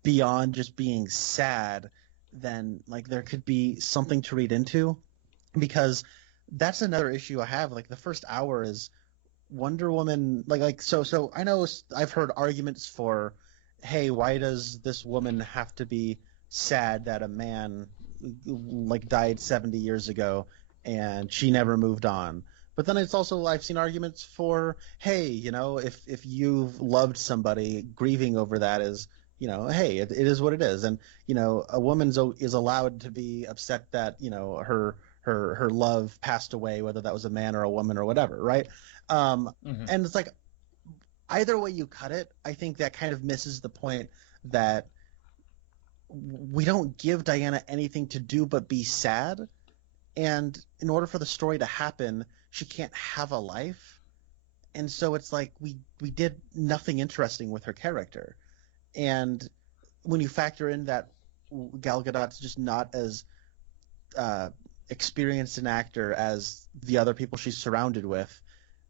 beyond just being sad, then, like, there could be something to read into, because that's another issue I have. Like, the first hour is Wonder Woman, so I know I've heard arguments for, hey, why does this woman have to be sad that a man, like, died 70 years ago and she never moved on? But then it's also, I've seen arguments for, hey, if you've loved somebody, grieving over that is, hey, it is what it is. And, a woman is allowed to be upset that, her love passed away, whether that was a man or a woman or whatever, right? And it's like, either way you cut it, I think that kind of misses the point that we don't give Diana anything to do but be sad. And in order for the story to happen, she can't have a life. And so it's like we did nothing interesting with her character. And when you factor in that Gal Gadot's just not as experienced an actor as the other people she's surrounded with,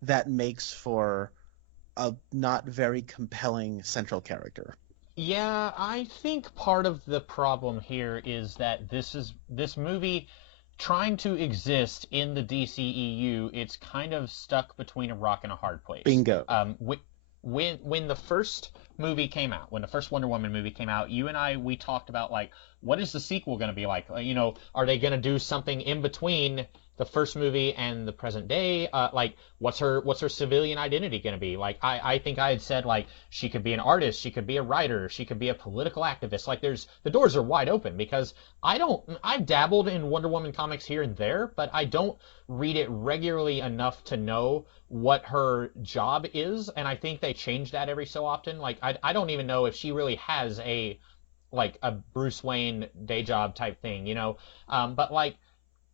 that makes for a not very compelling central character. Yeah, I think part of the problem here is that this movie, trying to exist in the DCEU, it's kind of stuck between a rock and a hard place. Bingo. When the first movie came out, when the first Wonder Woman movie came out, you and I, we talked about, like, what is the sequel going to be like? Are they going to do something in between the first movie and the present day. Like, what's her civilian identity going to be? Like, I think I had said, like, she could be an artist, she could be a writer, she could be a political activist. Like, the doors are wide open, because I've dabbled in Wonder Woman comics here and there, but I don't read it regularly enough to know what her job is, and I think they change that every so often. Like, I don't even know if she really has a Bruce Wayne day job type thing, you know? But like,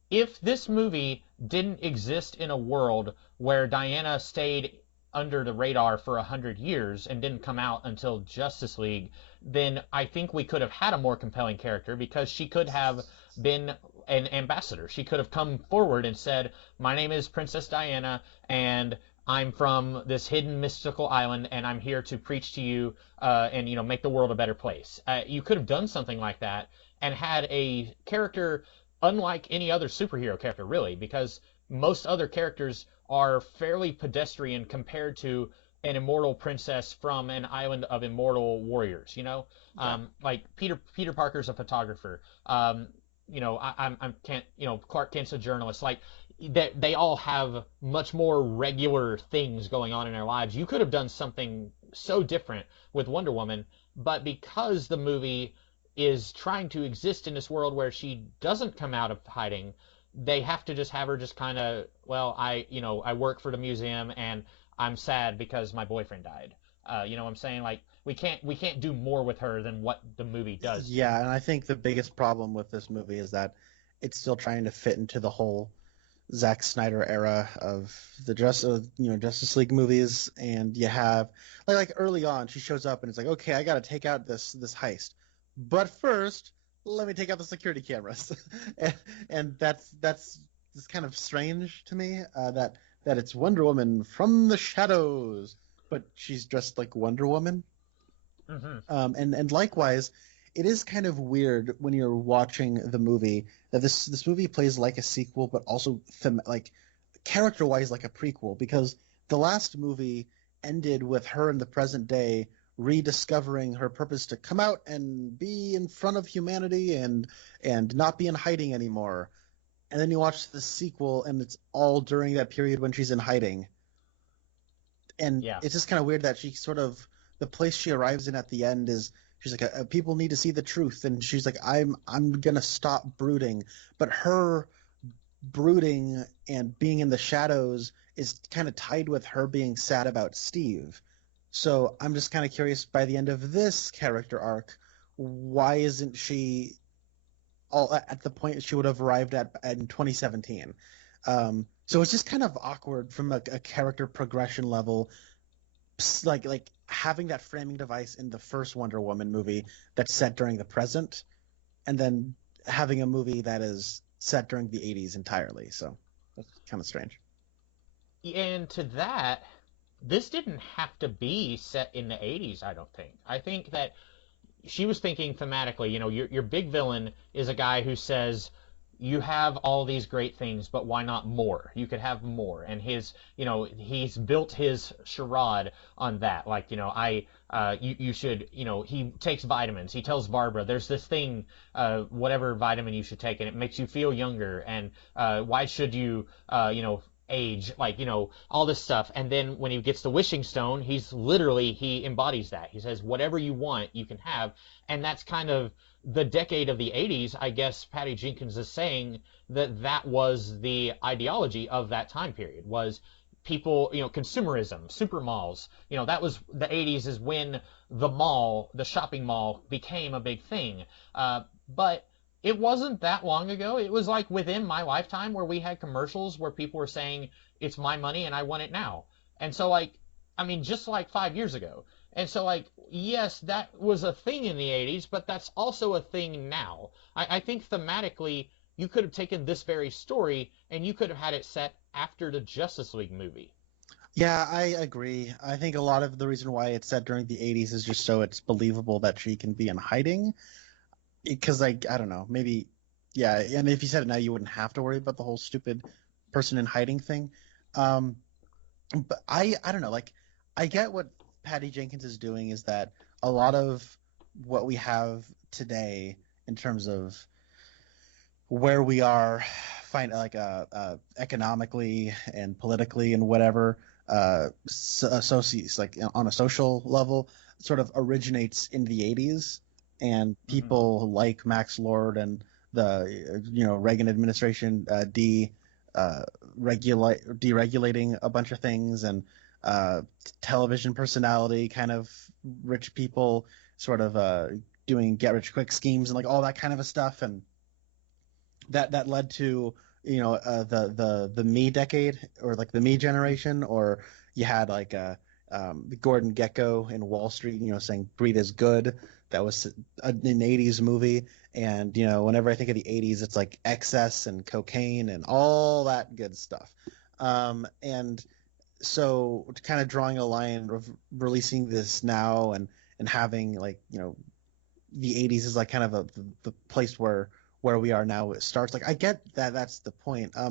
if this movie didn't exist in a world where Diana stayed under the radar for 100 years and didn't come out until Justice League, then I think we could have had a more compelling character, because she could have been an ambassador. She could have come forward and said, "My name is Princess Diana, and I'm from this hidden mystical island, and I'm here to preach to you, and make the world a better place." You could have done something like that and had a character unlike any other superhero character, really, because most other characters are fairly pedestrian compared to an immortal princess from an island of immortal warriors. Yeah. Like Peter Parker's a photographer. I'm can't Clark Kent's a journalist. Like, they all have much more regular things going on in their lives. You could have done something so different with Wonder Woman, but because the movie is trying to exist in this world where she doesn't come out of hiding, they have to just have her just kind of, well, I work for the museum and I'm sad because my boyfriend died. You know what I'm saying? Like, we can't do more with her than what the movie does. Yeah, and I think the biggest problem with this movie is that it's still trying to fit into the whole Zack Snyder era of the Justice League movies, and you have like early on she shows up and it's like, okay, I got to take out this heist, but first let me take out the security cameras, and that's kind of strange to me, that it's Wonder Woman from the shadows, but she's dressed like Wonder Woman. And likewise, it is kind of weird when you're watching the movie that this movie plays like a sequel, but also like character-wise like a prequel, because the last movie ended with her in the present day rediscovering her purpose to come out and be in front of humanity and not be in hiding anymore. And then you watch the sequel, and it's all during that period when she's in hiding. And Yeah. it's just kind of weird that she sort of, the place she arrives in at the end is, she's like, people need to see the truth, and she's like, I'm gonna stop brooding, but her brooding and being in the shadows is kind of tied with her being sad about Steve. So I'm just kind of curious, by the end of this character arc, why isn't she all at the point she would have arrived at in 2017? So it's just kind of awkward from a character progression level, like having that framing device in the first Wonder Woman movie that's set during the present, and then having a movie that is set during the 80s entirely. So that's kind of strange. And to that, this didn't have to be set in the 80s, I don't think. I think that she was thinking thematically. Your big villain is a guy who says, you have all these great things, but why not more? You could have more. And he's built his charade on that. Like, you should, he takes vitamins. He tells Barbara, there's this thing, whatever vitamin you should take, and it makes you feel younger. And why should you, age, like, all this stuff. And then when he gets the wishing stone, he embodies that. He says, whatever you want, you can have. And that's kind of the decade of the 80s. I guess Patty Jenkins is saying that was the ideology of that time period, was people, consumerism, super malls. That was the 80s, is when the shopping mall became a big thing. But it wasn't that long ago. It was like within my lifetime where we had commercials where people were saying, it's my money and I want it now. And so, like, I mean, just like 5 years ago. And so, like, yes, that was a thing in the 80s, but that's also a thing now. I think thematically, you could have taken this very story and you could have had it set after the Justice League movie. Yeah, I agree. I think a lot of the reason why it's set during the 80s is just so it's believable that she can be in hiding. Because, like, I don't know, maybe, yeah, and if you said it now, you wouldn't have to worry about the whole stupid person in hiding thing. But I don't know, like, I get what Patty Jenkins is doing, is that a lot of what we have today in terms of where we are, economically and politically and whatever, like on a social level, sort of originates in the 80s, and people like Max Lord and the Reagan administration deregulating a bunch of things, and television personality kind of rich people sort of doing get rich quick schemes and like all that kind of a stuff, and that led to the me decade, or like the me generation, or you had like Gordon Gekko in Wall Street, saying greed is good. That was an 80s movie, and whenever I think of the 80s, it's like excess and cocaine and all that good stuff. And so kind of drawing a line of releasing this now, and having like the 80s is like kind of the place where we are now it starts. Like I get that that's the point. I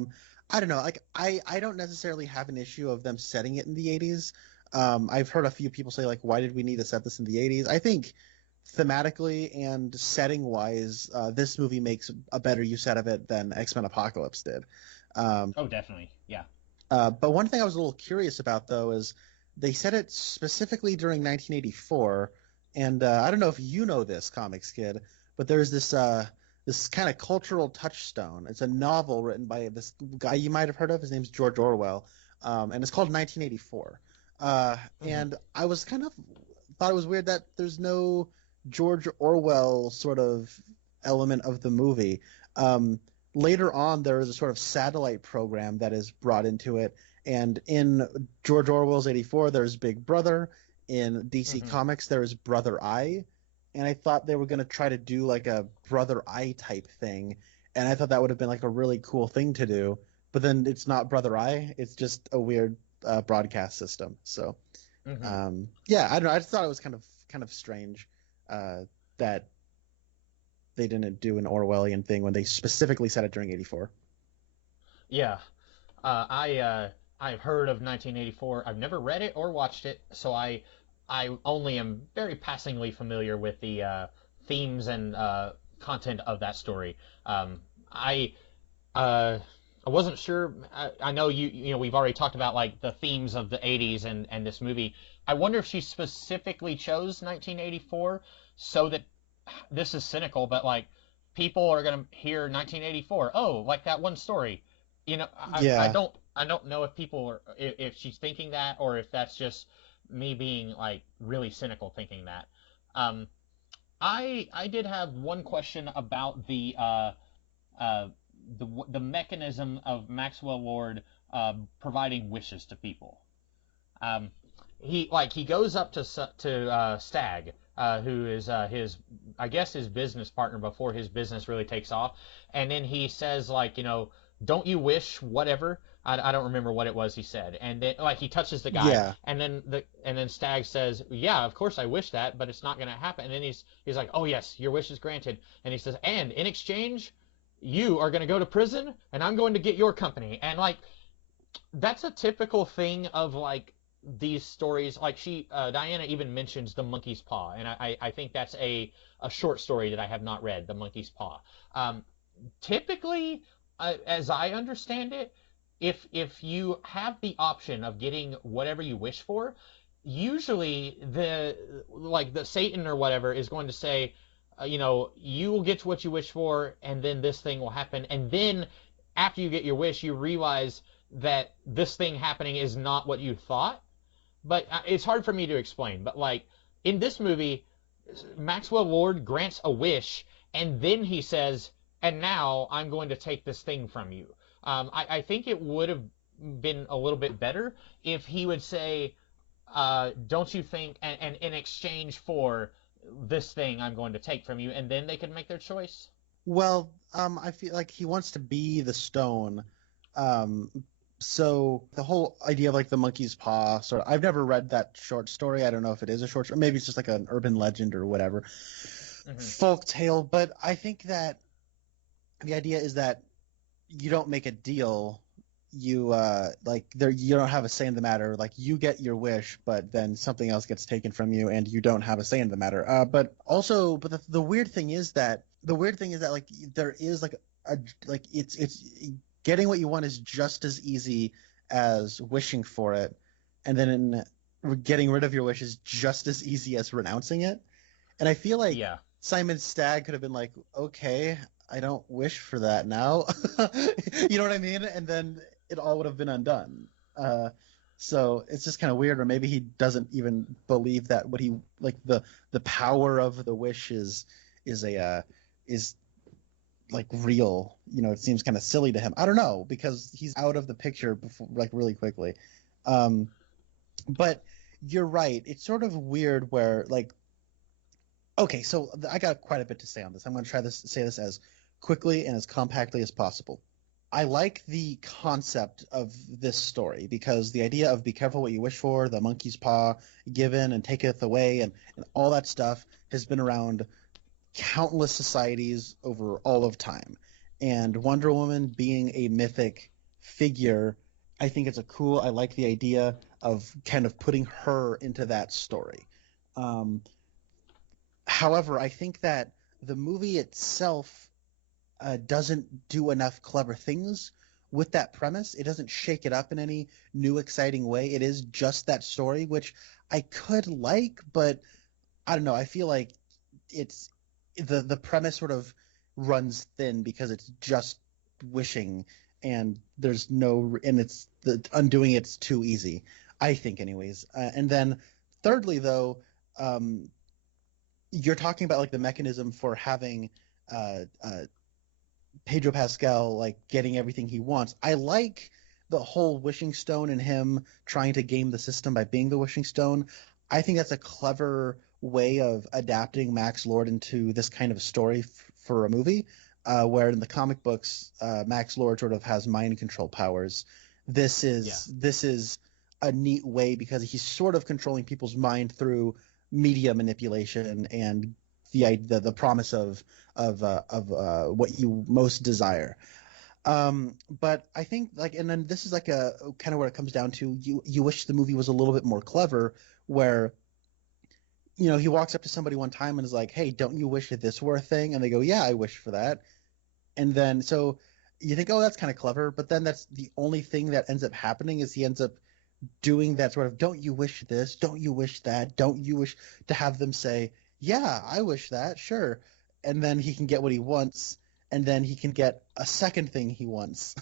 don't know, like I don't necessarily have an issue of them setting it in the 80s. I've heard a few people say like, why did we need to set this in the 80s? I think thematically and setting wise, this movie makes a better use out of it than X-Men Apocalypse did. Oh, definitely, yeah. But one thing I was a little curious about, though, is they said it specifically during 1984, and I don't know if you know this, Comics Kid, but there's this kind of cultural touchstone. It's a novel written by this guy you might have heard of. His name's George Orwell, and it's called 1984. And I was kind of thought it was weird that there's no George Orwell sort of element of the movie. Later on, there is a sort of satellite program that is brought into it, and in George Orwell's 84, there's Big Brother. In DC Comics, there is Brother Eye, and I thought they were going to try to do like a Brother Eye type thing, and I thought that would have been like a really cool thing to do, but then it's not Brother Eye, it's just a weird broadcast system. So yeah, I don't know, I just thought it was kind of strange that they didn't do an Orwellian thing when they specifically said it during 84. Yeah. I've heard of 1984. I've never read it or watched it, so I only am very passingly familiar with the themes and content of that story. I wasn't sure. I know we've already talked about like the themes of the 80s and this movie. I wonder if she specifically chose 1984 so that, this is cynical, but like people are gonna hear 1984. Oh, like that one story. I don't know if people are, if she's thinking that, or if that's just me being like really cynical thinking that. I did have one question about the mechanism of Maxwell Lord providing wishes to people. He goes up to Stag, who is his business partner before his business really takes off, and then he says like, don't you wish whatever? I don't remember what it was he said, and then like he touches the guy, and then Stag says, yeah, of course I wish that, but it's not going to happen. And then he's like, oh yes, your wish is granted, and he says, and in exchange, you are going to go to prison, and I'm going to get your company. And like that's a typical thing of like these stories. Like Diana even mentions the monkey's paw, and I think that's a short story that I have not read, the monkey's paw. Typically, as I understand it, if you have the option of getting whatever you wish for, usually the Satan or whatever is going to say, you will get to what you wish for, and then this thing will happen. And then after you get your wish, you realize that this thing happening is not what you thought. But it's hard for me to explain. But like in this movie, Maxwell Lord grants a wish, and then he says, and now I'm going to take this thing from you. I think it would have been a little bit better if he would say, don't you think, and in exchange for this thing I'm going to take from you, and then they could make their choice. Well, I feel like he wants to be the stone. So the whole idea of like the monkey's paw, sort of, I've never read that short story. I don't know if it is a short story. Maybe it's just like an urban legend or whatever, folk tale. But I think that the idea is that you don't make a deal. You you don't have a say in the matter. Like you get your wish, but then something else gets taken from you, and you don't have a say in the matter. But the weird thing is that like there is like like it's getting what you want is just as easy as wishing for it, and then getting rid of your wish is just as easy as renouncing it. And I feel like Yeah. Simon Stagg could have been like, okay, I don't wish for that now. You know what I mean? And then it all would have been undone. So it's just kind of weird, or maybe he doesn't even believe that what he like the power of the wish is like real. You know, it seems kind of silly to him. I don't know, because he's out of the picture before, like really quickly. But you're right. It's sort of weird where like, okay, so I got quite a bit to say on this. I'm going to say this as quickly and as compactly as possible. I like the concept of this story because the idea of be careful what you wish for, the monkey's paw given and taketh away, and all that stuff has been around countless societies over all of time. And Wonder Woman being a mythic figure, I think it's I like the idea of kind of putting her into that story. However, I think that the movie itself doesn't do enough clever things with that premise. It doesn't shake it up in any new, exciting way. It is just that story, which I could like, but I don't know. I feel like it's the premise sort of runs thin because it's just wishing, and there's no, and it's the undoing it's too easy, I think, anyways. And then, thirdly, though, you're talking about like the mechanism for having Pedro Pascal like getting everything he wants. I like the whole wishing stone and him trying to game the system by being the wishing stone. I think that's a clever way of adapting Max Lord into this kind of story for a movie, where in the comic books, Max Lord sort of has mind control powers. This is a neat way because he's sort of controlling people's mind through media manipulation and the promise of what you most desire. But I think like, and then this is like a kind of where it comes down to you wish the movie was a little bit more clever, where you know he walks up to somebody one time and is like, hey, don't you wish that this were a thing? And they go, yeah, I wish for that. And then so you think, oh, that's kind of clever, but then that's the only thing that ends up happening is he ends up doing that sort of, don't you wish this, don't you wish that, don't you wish, to have them say, yeah, I wish that, sure. And then he can get what he wants, and then he can get a second thing he wants.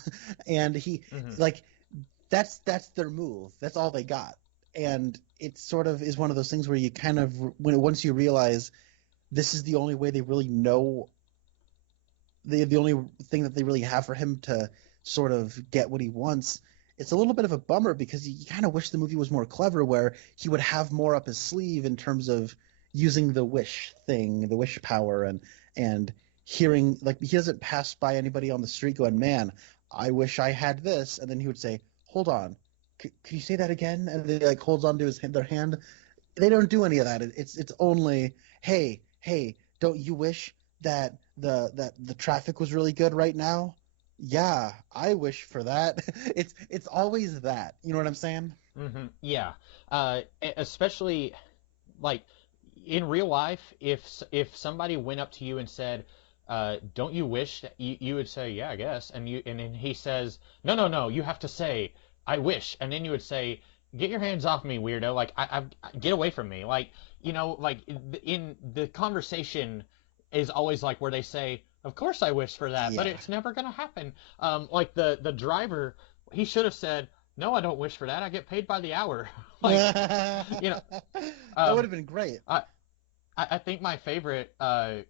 And he like that's their move. That's all they got. And it sort of is one of those things where you kind of once you realize this is the only way they really know, the only thing that they really have for him to sort of get what he wants, it's a little bit of a bummer because you kind of wish the movie was more clever, where he would have more up his sleeve in terms of using the wish thing, the wish power, and hearing, like, he doesn't pass by anybody on the street going, man, I wish I had this, and then he would say, hold on, could you say that again? And then he like holds onto their hand. They don't do any of that. It's only, hey, don't you wish that the traffic was really good right now? Yeah, I wish for that. It's always that. You know what I'm saying? Yeah. Especially like in real life, if somebody went up to you and said, don't you wish that you would say, yeah, I guess, and then he says, no, you have to say, I wish, and then you would say, get your hands off me, weirdo, like I get away from me, like, you know, like in the conversation is always like where they say, of course I wish for that, but it's never gonna happen. Like the driver, he should have said, no, I don't wish for that, I get paid by the hour. Like, you know, that would have been great. I think my favorite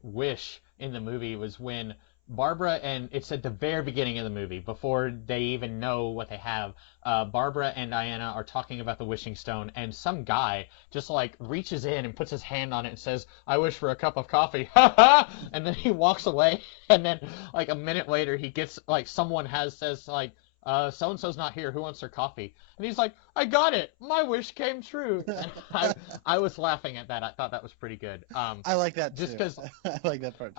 wish in the movie was when Barbara, and it's at the very beginning of the movie, before they even know what they have, Barbara and Diana are talking about the wishing stone, and some guy just like reaches in and puts his hand on it and says, I wish for a cup of coffee, and then he walks away, and then like a minute later he gets, like, someone says like, so-and-so's not here, who wants their coffee? And he's like, I got it, my wish came true. And I was laughing at that. I thought that was pretty good. I like that too. Just because I like that part.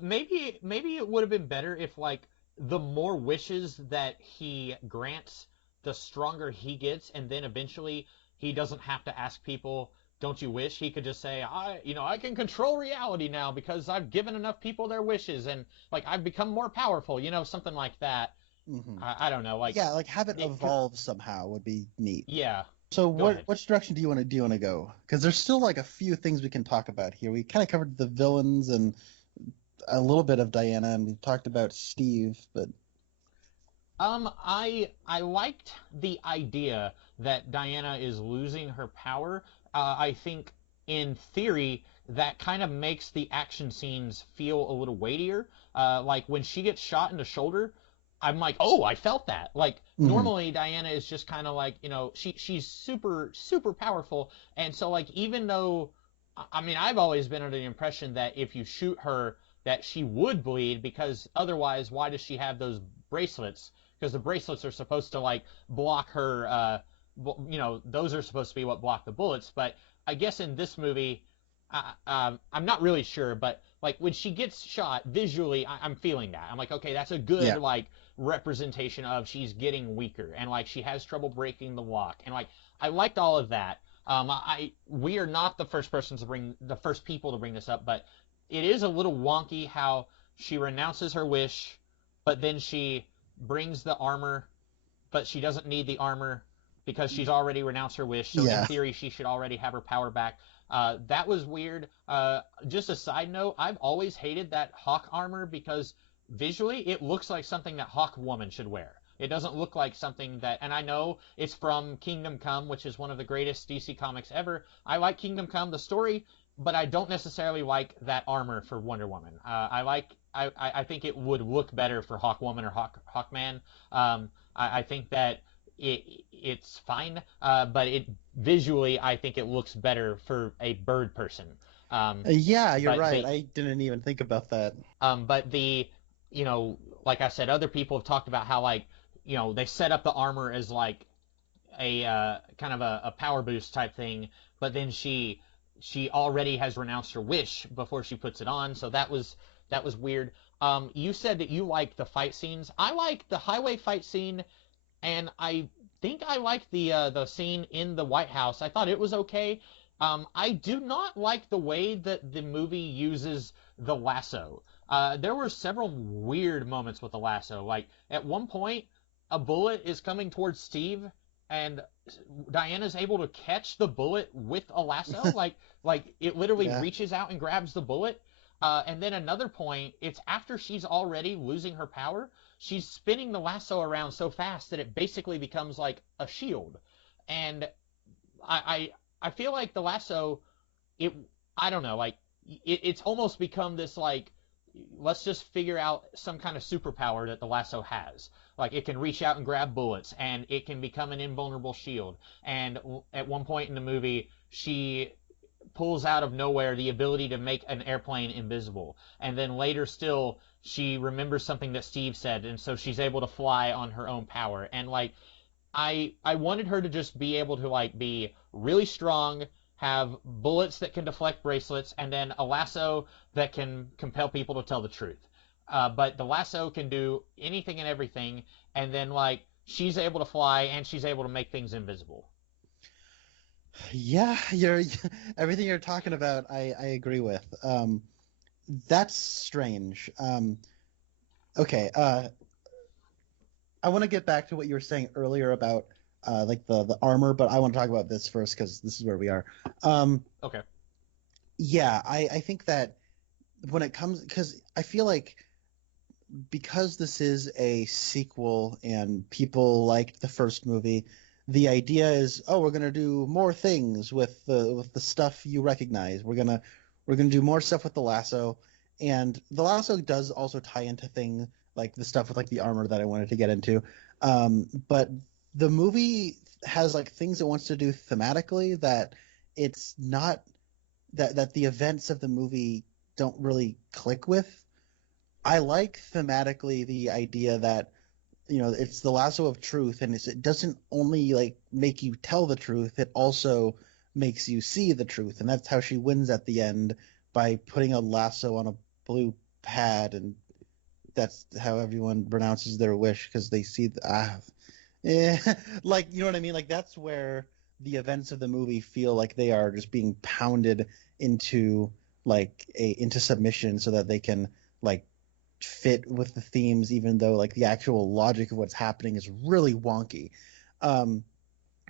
Maybe it would have been better if, like, the more wishes that he grants, the stronger he gets, and then eventually he doesn't have to ask people, don't you wish he could just say, I can control reality now because I've given enough people their wishes and like I've become more powerful, something like that. Hmm. I don't know, like Yeah, like have it evolve somehow would be neat. yeah. So Go ahead. which direction do you want to go? Because there's still like a few things we can talk about here. We kind of covered the villains and a little bit of Diana, and we talked about Steve, but I liked the idea that Diana is losing her power. I think in theory that kind of makes the action scenes feel a little weightier. Like when she gets shot in the shoulder, I'm like, oh, I felt that. Like normally Diana is just kind of like, she's super super powerful, and so like even though, I mean, I've always been under the impression that if you shoot her, that she would bleed because otherwise, why does she have those bracelets? Because the bracelets are supposed to like block her. Those are supposed to be what block the bullets. But I guess in this movie, I'm not really sure, but like when she gets shot visually, I'm feeling that. I'm like, okay, that's a good like representation of she's getting weaker and like she has trouble breaking the lock, and like I liked all of that. We are not the first people to bring this up, but it is a little wonky how she renounces her wish, but then she brings the armor, but she doesn't need the armor because she's already renounced her wish. So in theory, she should already have her power back. That was weird. Just a side note, I've always hated that Hawk armor because visually it looks like something that Hawk Woman should wear. It doesn't look like something that, and I know it's from Kingdom Come, which is one of the greatest DC comics ever. I like Kingdom Come, the story, but I don't necessarily like that armor for Wonder Woman. I think it would look better for Hawk Woman or Hawkman. I think that it's fine, but visually I think it looks better for a bird person. Yeah, you're right. I didn't even think about that. But like I said, other people have talked about how like they set up the armor as like a kind of a power boost type thing, but then she already has renounced her wish before she puts it on, so that was weird. You said that you like the fight scenes. I like the highway fight scene, and I think I like the scene in the White House. I thought it was okay. I do not like the way that the movie uses the lasso. There were several weird moments with the lasso. Like at one point, a bullet is coming towards Steve, and Diana's able to catch the bullet with a lasso. like it literally reaches out and grabs the bullet. And then another point, it's after she's already losing her power. She's spinning the lasso around so fast that it basically becomes like a shield. And I feel like the lasso, I don't know, like it's almost become this like, let's just figure out some kind of superpower that the lasso has. Like it can reach out and grab bullets, and it can become an invulnerable shield. And at one point in the movie, she pulls out of nowhere the ability to make an airplane invisible. And then later still, she remembers something that Steve said, and so she's able to fly on her own power. And like, I wanted her to just be able to like be really strong, have bullets that can deflect bracelets, and then a lasso that can compel people to tell the truth. But the lasso can do anything and everything, and then like she's able to fly and she's able to make things invisible. Yeah, everything you're talking about, I agree with. That's strange. Okay, I want to get back to what you were saying earlier about like the armor, but I want to talk about this first because this is where we are. Okay. Yeah, I think that when it comes, because I feel like because this is a sequel and people liked the first movie, the idea is, oh, we're gonna do more things with the stuff you recognize. We're gonna do more stuff with the lasso, and the lasso does also tie into things like the stuff with like the armor that I wanted to get into. But the movie has like things it wants to do thematically that it's not that the events of the movie don't really click with. I like thematically the idea that it's the lasso of truth, and it doesn't only like make you tell the truth, it also makes you see the truth, and that's how she wins at the end, by putting a lasso on a blue pad, and that's how everyone pronounces their wish because they see like, you know what I mean? Like that's where the events of the movie feel like they are just being pounded into into submission so that they can like fit with the themes, even though like the actual logic of what's happening is really wonky. Um,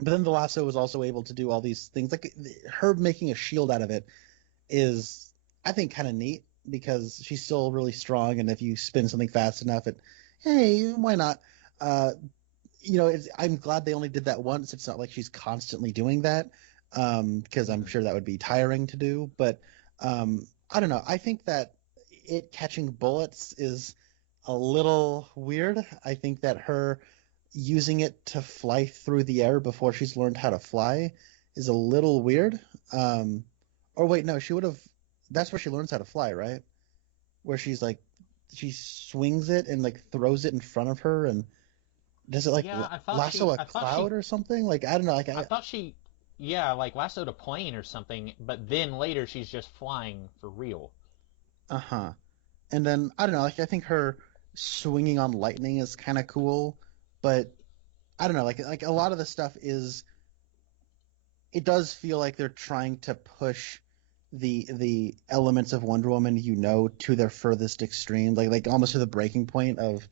but then the lasso was also able to do all these things. Like her making a shield out of it is, I think, kind of neat because she's still really strong, and if you spin something fast enough, hey, why not? Uh, I'm glad they only did that once. It's not like she's constantly doing that, because I'm sure that would be tiring to do. But I don't know. I think that it catching bullets is a little weird. I think that her using it to fly through the air before she's learned how to fly is a little weird. Or wait, no, she would have. That's where she learns how to fly, right? Where she swings it and like throws it in front of her, and does it like Yeah, lasso a cloud or something? Like I don't know. Like I thought she, yeah, like lassoed a plane or something, but then later she's just flying for real. uh-huh. And then I don't know. Like I think her swinging on lightning is kind of cool, but I don't know. Like a lot of the stuff is. It does feel like they're trying to push the elements of Wonder Woman, to their furthest extreme, like almost to the breaking point of,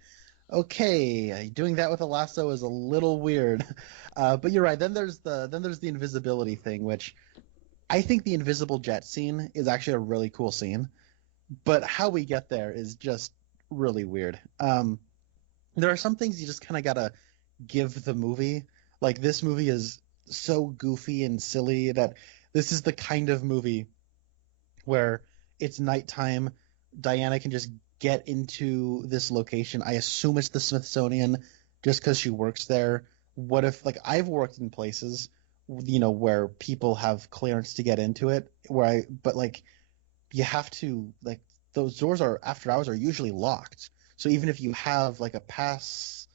okay, doing that with a lasso is a little weird. But you're right. Then there's the invisibility thing, which I think the invisible jet scene is actually a really cool scene, but how we get there is just really weird. There are some things you just kind of gotta give the movie. Like this movie is so goofy and silly that this is the kind of movie where it's nighttime. Diana can just get into this location. I assume it's the Smithsonian just because she works there. What if, like, I've worked in places, where people have clearance to get into it, but like, you have to, like, those doors are after hours are usually locked. So even if you have like a pass,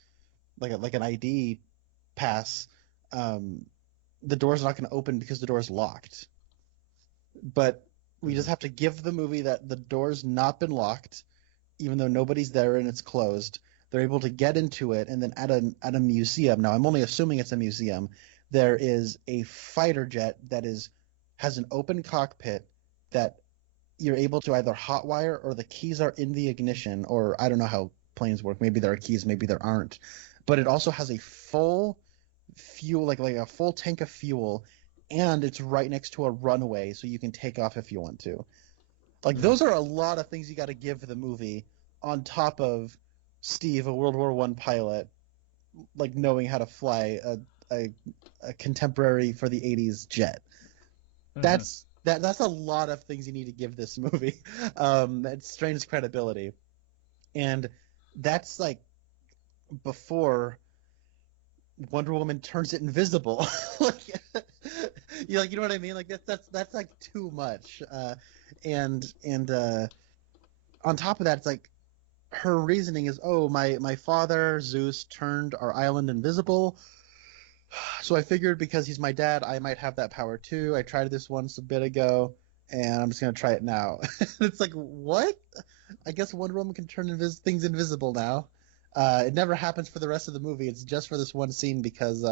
like an ID pass, the door's not going to open because the door's locked. But we just have to give the movie that the door's not been locked, even though nobody's there and it's closed. They're able to get into it, and then at a museum. Now, I'm only assuming it's a museum. There is a fighter jet that has an open cockpit that you're able to either hotwire, or the keys are in the ignition, or I don't know how planes work. Maybe there are keys, maybe there aren't. But it also has a full fuel, like a full tank of fuel, and it's right next to a runway, so you can take off if you want to. Like those are a lot of things you got to give the movie, on top of Steve, a World War One pilot, like knowing how to fly a contemporary for the '80s jet. That's a lot of things you need to give this movie. It strains credibility, and that's like before Wonder Woman turns it invisible. like, you know what I mean? Like that's like too much. And on top of that, it's like her reasoning is, oh, my father Zeus turned our island invisible. So I figured because he's my dad, I might have that power too. I tried this once a bit ago, and I'm just gonna try it now. It's like, what? I guess Wonder Woman can turn things invisible now. It never happens for the rest of the movie. It's just for this one scene because,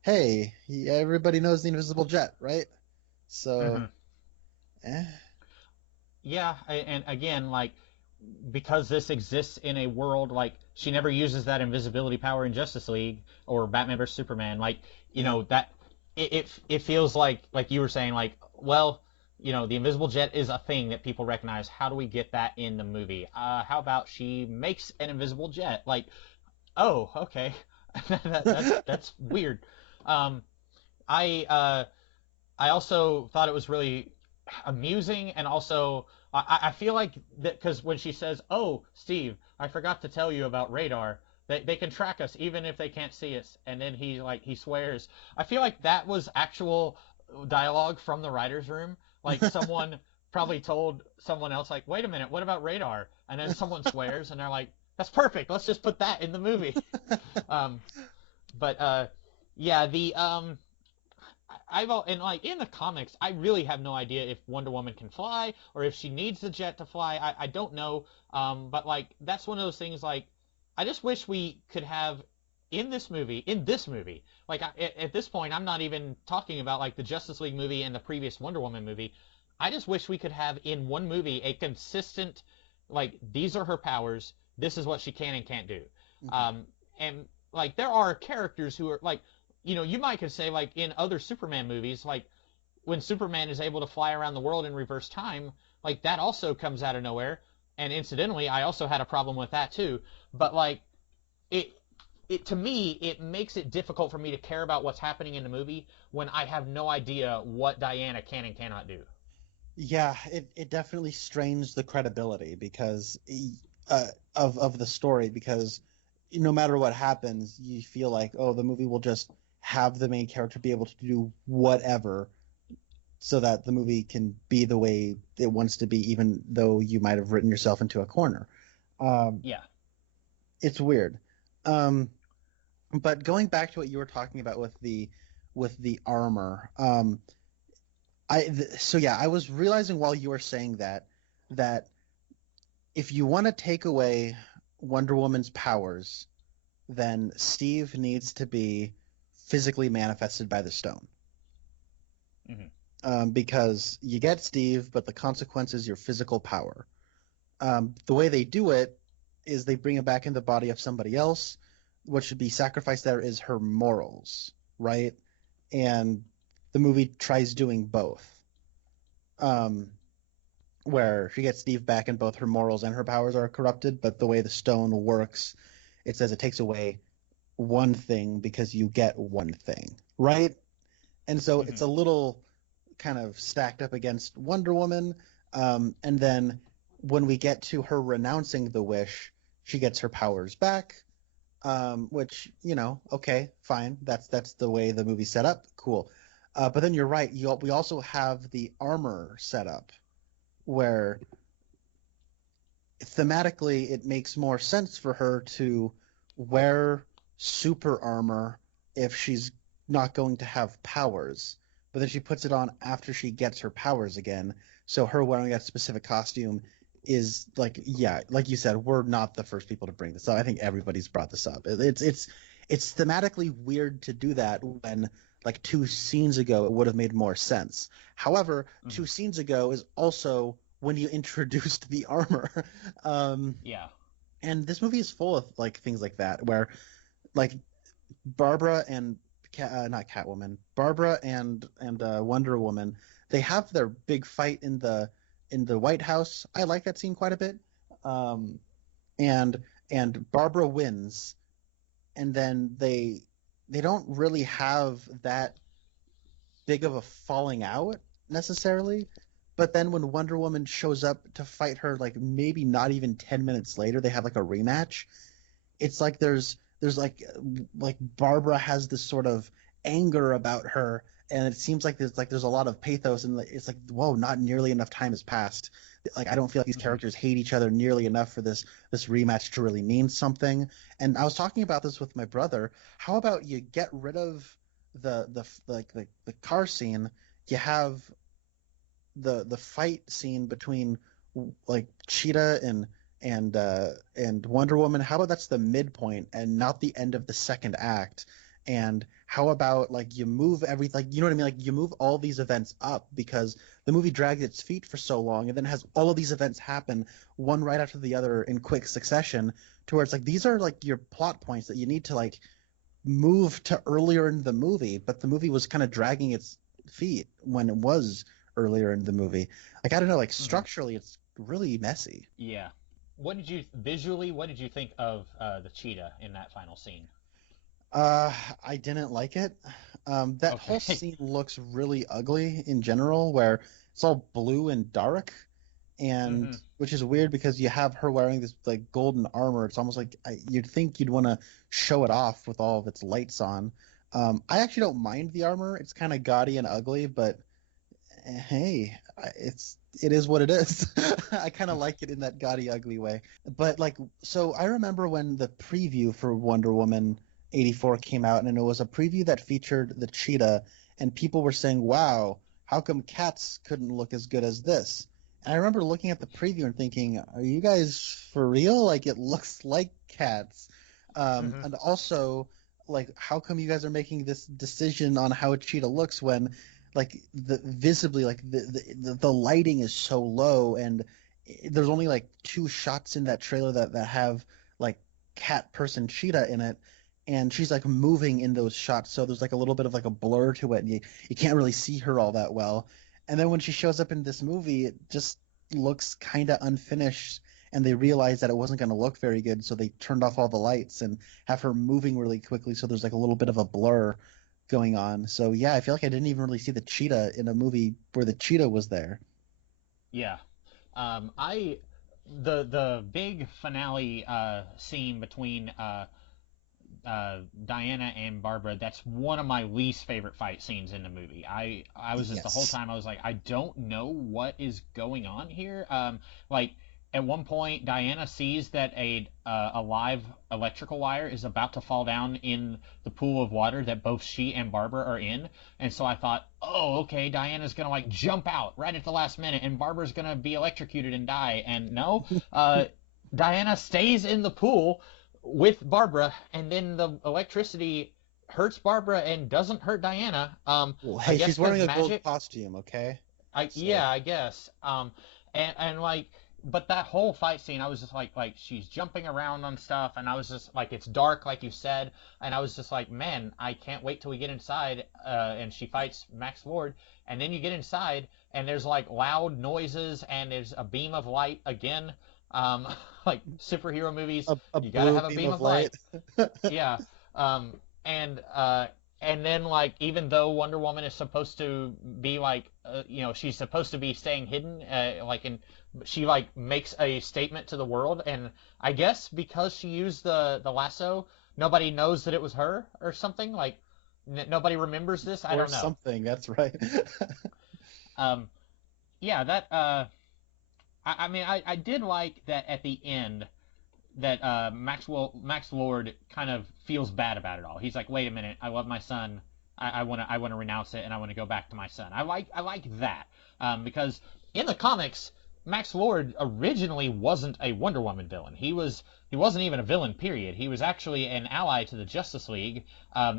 hey, everybody knows the invisible jet, right? So, Yeah, and again, like, because this exists in a world, like, she never uses that invisibility power in Justice League or Batman vs Superman. Like, that it feels like you were saying, like, well, the invisible jet is a thing that people recognize. How do we get that in the movie? How about she makes an invisible jet? Like, oh, okay, that's weird. I I also thought it was really amusing, and also I feel like that because when she says, "Oh, Steve, I forgot to tell you about radar. They can track us even if they can't see us," and then he swears. I feel like that was actual dialogue from the writers' room. Like someone probably told someone else, like, "Wait a minute, what about radar?" And then someone swears, and they're like, "That's perfect. Let's just put that in the movie." But yeah, and like in the comics, I really have no idea if Wonder Woman can fly or if she needs the jet to fly. I don't know. But like that's one of those things. Like I just wish we could have in this movie, like at this point, I'm not even talking about like the Justice League movie and the previous Wonder Woman movie. I just wish we could have in one movie a consistent, like, these are her powers, this is what she can and can't do. And like there are characters who are like, you might could say like in other Superman movies, like when Superman is able to fly around the world in reverse time, like that also comes out of nowhere. And incidentally, I also had a problem with that too. But like it to me, it makes it difficult for me to care about what's happening in the movie when I have no idea what Diana can and cannot do. Yeah, it definitely strains the credibility because of the story, because no matter what happens, you feel like, oh, the movie will just have the main character be able to do whatever so that the movie can be the way it wants to be, even though you might have written yourself into a corner. Yeah. It's weird. But going back to what you were talking about with the armor, I was realizing while you were saying that if you want to take away Wonder Woman's powers, then Steve needs to be physically manifested by the stone. Because you get Steve, but the consequence is your physical power. The way they do it is they bring it back in the body of somebody else. What should be sacrificed there is her morals, right? And the movie tries doing both. Where she gets Steve back and both her morals and her powers are corrupted, but the way the stone works, it says it takes away one thing because you get one thing, right? And so it's a little kind of stacked up against Wonder Woman. And then when we get to her renouncing the wish, she gets her powers back, which, okay, fine. That's the way the movie's set up. Cool. But then you're right. We also have the armor set up where thematically it makes more sense for her to wear super armor if she's not going to have powers. But then she puts it on after she gets her powers again. So her wearing that specific costume is like, yeah, like you said, we're not the first people to bring this up. I think everybody's brought this up. It's thematically weird to do that when like 2 scenes ago it would have made more sense. However, 2 scenes ago is also when you introduced the armor. Yeah. And this movie is full of like things like that, where like Barbara and not Catwoman, Barbara and Wonder Woman, they have their big fight in the White House. I like that scene quite a bit. And Barbara wins, and then they don't really have that big of a falling out necessarily. But then when Wonder Woman shows up to fight her, like maybe not even 10 minutes later, they have like a rematch. It's like there's like Barbara has this sort of anger about her, and it seems like there's a lot of pathos, and it's like, whoa, not nearly enough time has passed. Like I don't feel like these characters hate each other nearly enough for this rematch to really mean something. And I was talking about this with my brother. How about you get rid of the car scene? You have the fight scene between like Cheetah and Wonder Woman. How about that's the midpoint and not the end of the second act? And how about like you move everything, like, you know what I mean? Like you move all these events up, because the movie dragged its feet for so long and then has all of these events happen one right after the other in quick succession, to where it's like these are like your plot points that you need to like move to earlier in the movie, but the movie was kind of dragging its feet when it was earlier in the movie. Like I don't know, like structurally it's really messy. Yeah. What did you think of the cheetah in that final scene? I didn't like it. That whole scene looks really ugly in general, where it's all blue and dark, and which is weird because you have her wearing this like golden armor. It's almost like you'd think you'd want to show it off with all of its lights on. I actually don't mind the armor. It's kind of gaudy and ugly, but hey, it is what it is. I kind of like it in that gaudy, ugly way. But like, so I remember when the preview for Wonder Woman 84 came out, and it was a preview that featured the cheetah, and people were saying, wow, how come cats couldn't look as good as this? And I remember looking at the preview and thinking, are you guys for real? Like, it looks like cats. And also like, how come you guys are making this decision on how a cheetah looks when, like, visibly, like, the lighting is so low, and there's only like two shots in that trailer that have like cat person cheetah in it, and she's like moving in those shots, so there's like a little bit of like a blur to it, and you can't really see her all that well. And then when she shows up in this movie, it just looks kind of unfinished, and they realized that it wasn't going to look very good, so they turned off all the lights and have her moving really quickly, so there's like a little bit of a blur going on. So yeah, I feel like I didn't even really see the cheetah in a movie where the cheetah was there. Yeah. I the big finale scene between Diana and Barbara, that's one of my least favorite fight scenes in the movie. I was just the whole Yes. time I was like, I don't know what is going on here. Like at one point, Diana sees that a live electrical wire is about to fall down in the pool of water that both she and Barbara are in, and so I thought, oh, okay, Diana's gonna like jump out right at the last minute, and Barbara's gonna be electrocuted and die. And no, Diana stays in the pool with Barbara, and then the electricity hurts Barbara and doesn't hurt Diana. Well, I hey, guess she's wearing a gold magic. costume, okay? Yeah, So, I guess. And like, but that whole fight scene, I was just like she's jumping around on stuff, and I was just like, it's dark, like you said, and I was just like, man, I can't wait till we get inside. And she fights Max Lord, and then you get inside, and there's like loud noises, and there's a beam of light again. Um, like superhero movies, a you gotta blue have a beam beam of of light. light. Yeah. Um, and then like even though Wonder Woman is supposed to be like she's supposed to be staying hidden like in she like makes a statement to the world, and I guess because she used the lasso, nobody knows that it was her or something, like nobody remembers this. I Or don't know. something, that's right. Um, yeah, that I mean I did like that at the end that Max Lord kind of feels bad about it all. He's like, wait a minute, I love my son. I want to renounce it, and I want to go back to my son. I like that because in the comics, Max Lord originally wasn't a Wonder Woman villain. He wasn't even a villain. Period. He was actually an ally to the Justice League.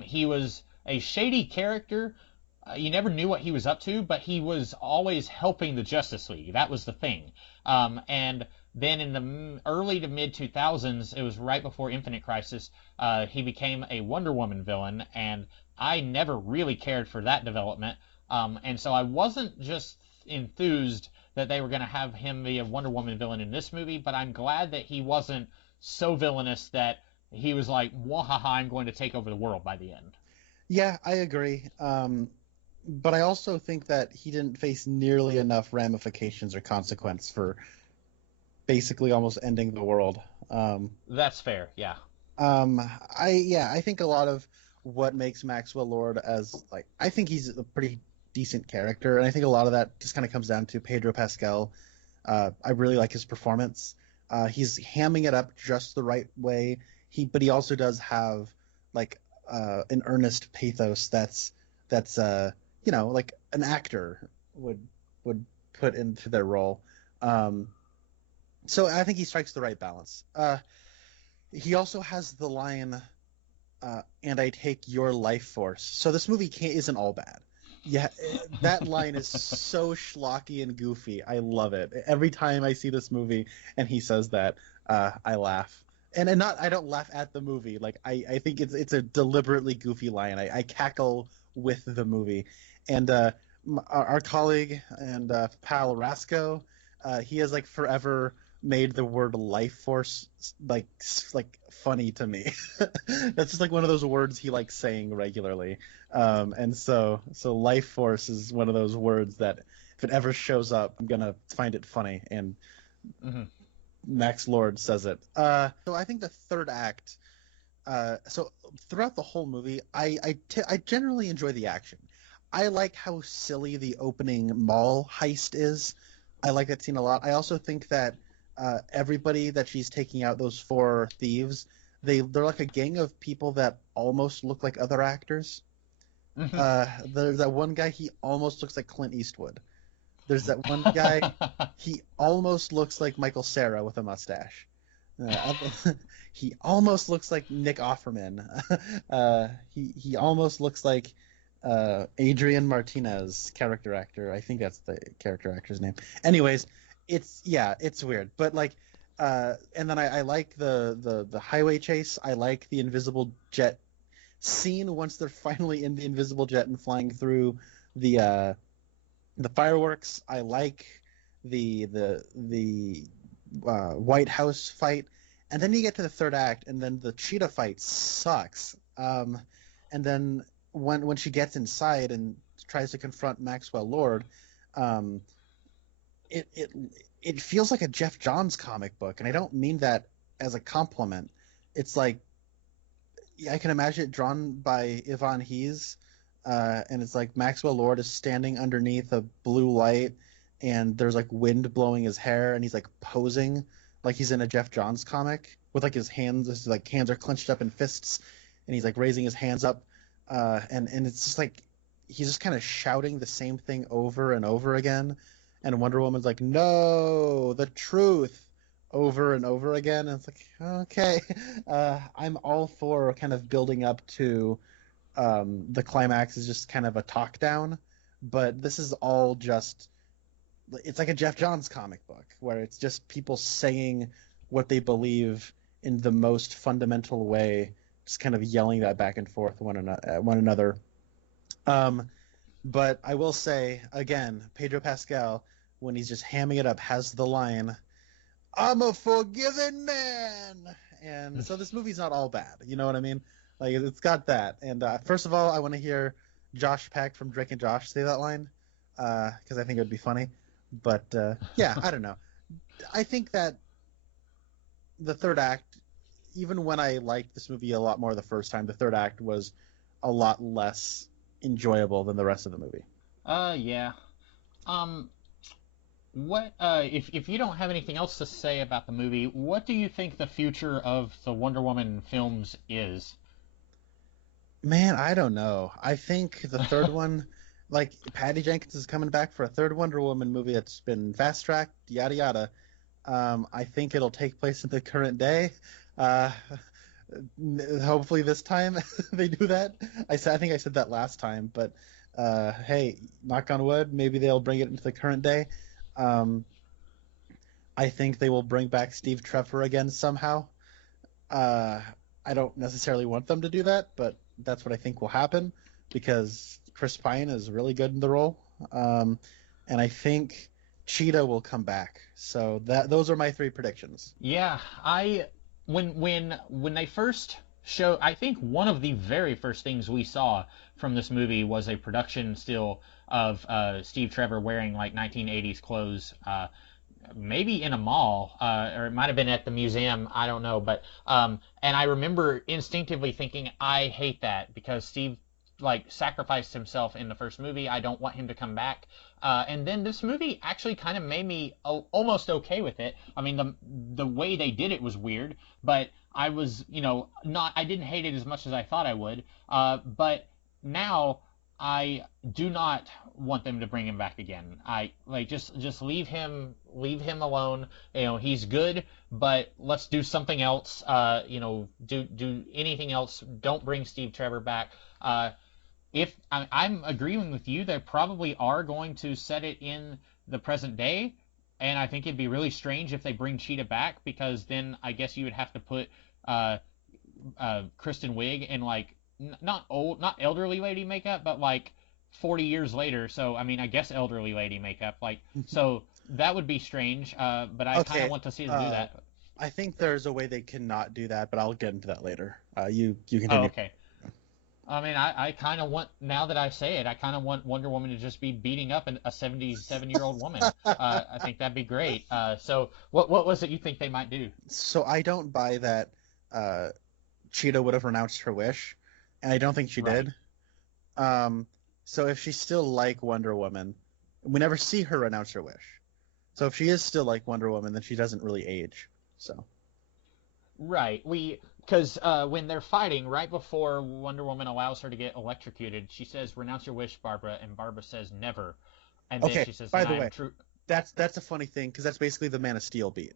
He was a shady character. You never knew what he was up to, but he was always helping the Justice League. That was the thing. And then in the early to mid 2000s, it was right before Infinite Crisis, he became a Wonder Woman villain, and I never really cared for that development. And so I wasn't just enthused that they were going to have him be a Wonder Woman villain in this movie, but I'm glad that he wasn't so villainous that he was like, wahaha, I'm going to take over the world by the end. Yeah, I agree. But I also think that he didn't face nearly enough ramifications or consequence for basically almost ending the world. Um, That's fair, yeah. I think a lot of what makes Maxwell Lord as like I think he's a pretty decent character, and I think a lot of that just kind of comes down to Pedro Pascal. I really like his performance. He's hamming it up just the right way. But he also does have like an earnest pathos that's like an actor would put into their role. Um, so I think he strikes the right balance. He also has the line, "And I take your life force." So this movie isn't all bad. Yeah, that line is so schlocky and goofy. I love it. Every time I see this movie and he says that, I laugh. And not I don't laugh at the movie. Like I think it's a deliberately goofy line. I cackle with the movie. And our colleague and pal Rasco, he has like forever made the word life force like funny to me. That's just like one of those words he likes saying regularly. And so life force is one of those words that if it ever shows up, I'm gonna find it funny. And Hmm. Max Lord says it. So I think the third act. So throughout the whole movie, I generally enjoy the action. I like how silly the opening mall heist is. I like that scene a lot. I also think that everybody that she's taking out, those four thieves, they're like a gang of people that almost look like other actors. Hmm. There's that one guy, he almost looks like Clint Eastwood. There's that one guy, he almost looks like Michael Cera with a mustache. Uh, he almost looks like Nick Offerman. He almost looks like Adrian Martinez, character actor. I think that's the character actor's name. Anyways, it's weird, but like, and then I like the highway chase. I like the invisible jet scene once they're finally in the invisible jet and flying through the fireworks. I like the White House fight, and then you get to the third act, and then the cheetah fight sucks. And then when she gets inside and tries to confront Maxwell Lord, it feels like a Jeff Johns comic book, and I don't mean that as a compliment. It's like I can imagine it drawn by Yvonne Hees, and it's like Maxwell Lord is standing underneath a blue light, and there's like wind blowing his hair, and he's like posing like he's in a Jeff Johns comic with like his hands are clenched up in fists, and he's like raising his hands up, and it's just like he's just kind of shouting the same thing over and over again, and Wonder Woman's like, no, the truth, over and over again, and it's like, okay, I'm all for kind of building up to the climax is just kind of a talk down, but this is all just, it's like a Jeff Johns comic book where it's just people saying what they believe in the most fundamental way, just kind of yelling that back and forth one another. But I will say again, Pedro Pascal, when he's just hamming it up, has the line, "I'm a forgiven man," and so this movie's not all bad. You know what I mean? Like, it's got that. And first of all, I want to hear Josh Peck from Drake and Josh say that line, because I think it would be funny. But yeah, I don't know. I think that the third act, even when I liked this movie a lot more the first time, the third act was a lot less enjoyable than the rest of the movie. Yeah. What if you don't have anything else to say about the movie, what do you think the future of the Wonder Woman films is? Man, I don't know. I think the third one, like, Patty Jenkins is coming back for a third Wonder Woman movie that's been fast-tracked, yada yada. I think it'll take place in the current day. Hopefully this time they do that. I think I said that last time, but hey, knock on wood, maybe they'll bring it into the current day. I think they will bring back Steve Trevor again somehow. I don't necessarily want them to do that, but that's what I think will happen because Chris Pine is really good in the role. And I think Cheetah will come back. So those are my three predictions. Yeah, when they first show, I think one of the very first things we saw from this movie was a production still of Steve Trevor wearing like 1980s clothes, maybe in a mall, or it might have been at the museum, I don't know, but and I remember instinctively thinking, I hate that because Steve like sacrificed himself in the first movie. I don't want him to come back. And then this movie actually kind of made me almost okay with it. I mean, the way they did it was weird, but I was, I didn't hate it as much as I thought I would. But now I do not want them to bring him back again. I like just leave him alone. He's good, but let's do something else. Do anything else. Don't bring Steve Trevor back. If I'm agreeing with you, they probably are going to set it in the present day, and I think it'd be really strange if they bring Cheetah back, because then I guess you would have to put Kristen Wiig in like not elderly lady makeup, but like 40 years later. So I mean, I guess elderly lady makeup. Like, so that would be strange. But I kind of want to see them do that. I think there's a way they cannot do that, but I'll get into that later. You continue. Oh, okay. I mean, I kind of want, now that I say it, I kind of want Wonder Woman to just be beating up a 77-year-old woman. I think that'd be great. So what was it you think they might do? So I don't buy that Cheetah would have renounced her wish, and I don't think she did. So if she's still like Wonder Woman, we never see her renounce her wish. So if she is still like Wonder Woman, then she doesn't really age. So. Right. Because when they're fighting, right before Wonder Woman allows her to get electrocuted, she says, "Renounce your wish, Barbara," and Barbara says, "Never." And then she says, by the way, that's a funny thing, because that's basically the Man of Steel beat.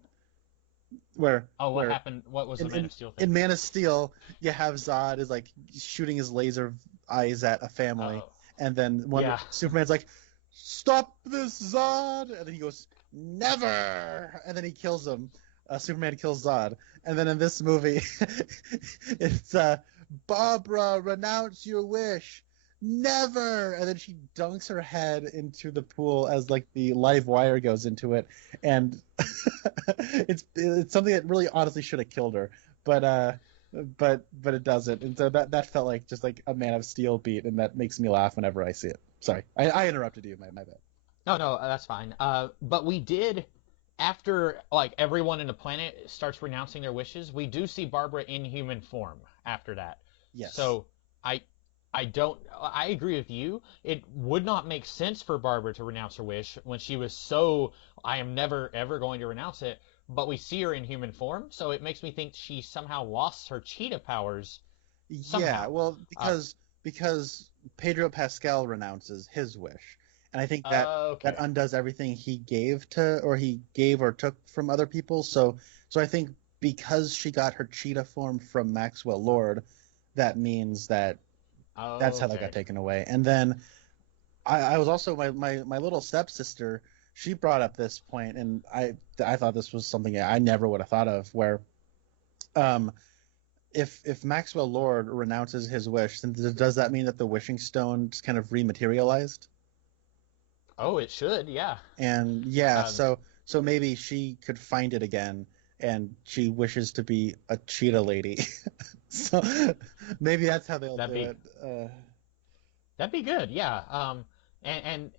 where Oh, what where happened? What was the in, Man in of Steel in thing? Man of Steel, you have Zod is like shooting his laser eyes at a family, Oh, and then yeah. Superman's like, "Stop this, Zod!" And then he goes, "Never!" And then he kills him. Superman kills Zod, and then in this movie, it's Barbara, renounce your wish. Never, and then she dunks her head into the pool as like the live wire goes into it, and it's something that really honestly should have killed her, but but it doesn't, and so that felt like just like a Man of Steel beat, and that makes me laugh whenever I see it. Sorry, I interrupted you. My bad. No, no, that's fine. But we did, after like everyone in the planet starts renouncing their wishes, we do see Barbara in human form after that. Yes. So I, I don't. I agree with you. It would not make sense for Barbara to renounce her wish when she was so. I am never ever going to renounce it. But we see her in human form, so it makes me think she somehow lost her cheetah powers Yeah, somehow. well, Uh, because Pedro Pascal renounces his wish, and I think that okay. undoes everything he gave to, or he gave or took from other people. So I think because she got her cheetah form from Maxwell Lord, that means that's how that got Okay. taken away. And then I was also my little stepsister. She brought up this point, and I thought this was something I never would have thought of, where um if Maxwell Lord renounces his wish, then does that mean that the wishing stone just kind of rematerialized? Oh, it should. Yeah. And yeah, Um, so maybe she could find it again, and she wishes to be a cheetah lady. So maybe that's how they'll that'd do be it. that'd be good. Yeah. And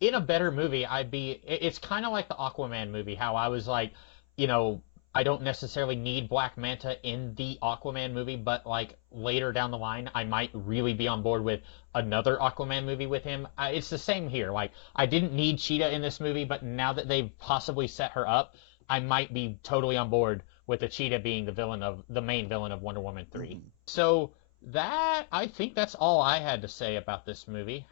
in a better movie, It's kind of like the Aquaman movie. How I was like, you know, I don't necessarily need Black Manta in the Aquaman movie, but like later down the line, I might really be on board with another Aquaman movie with him. It's the same here. Like I didn't need Cheetah in this movie, but now that they've possibly set her up, I might be totally on board with the Cheetah being the main villain of Wonder Woman 3. Mhm. So that I think that's all I had to say about this movie.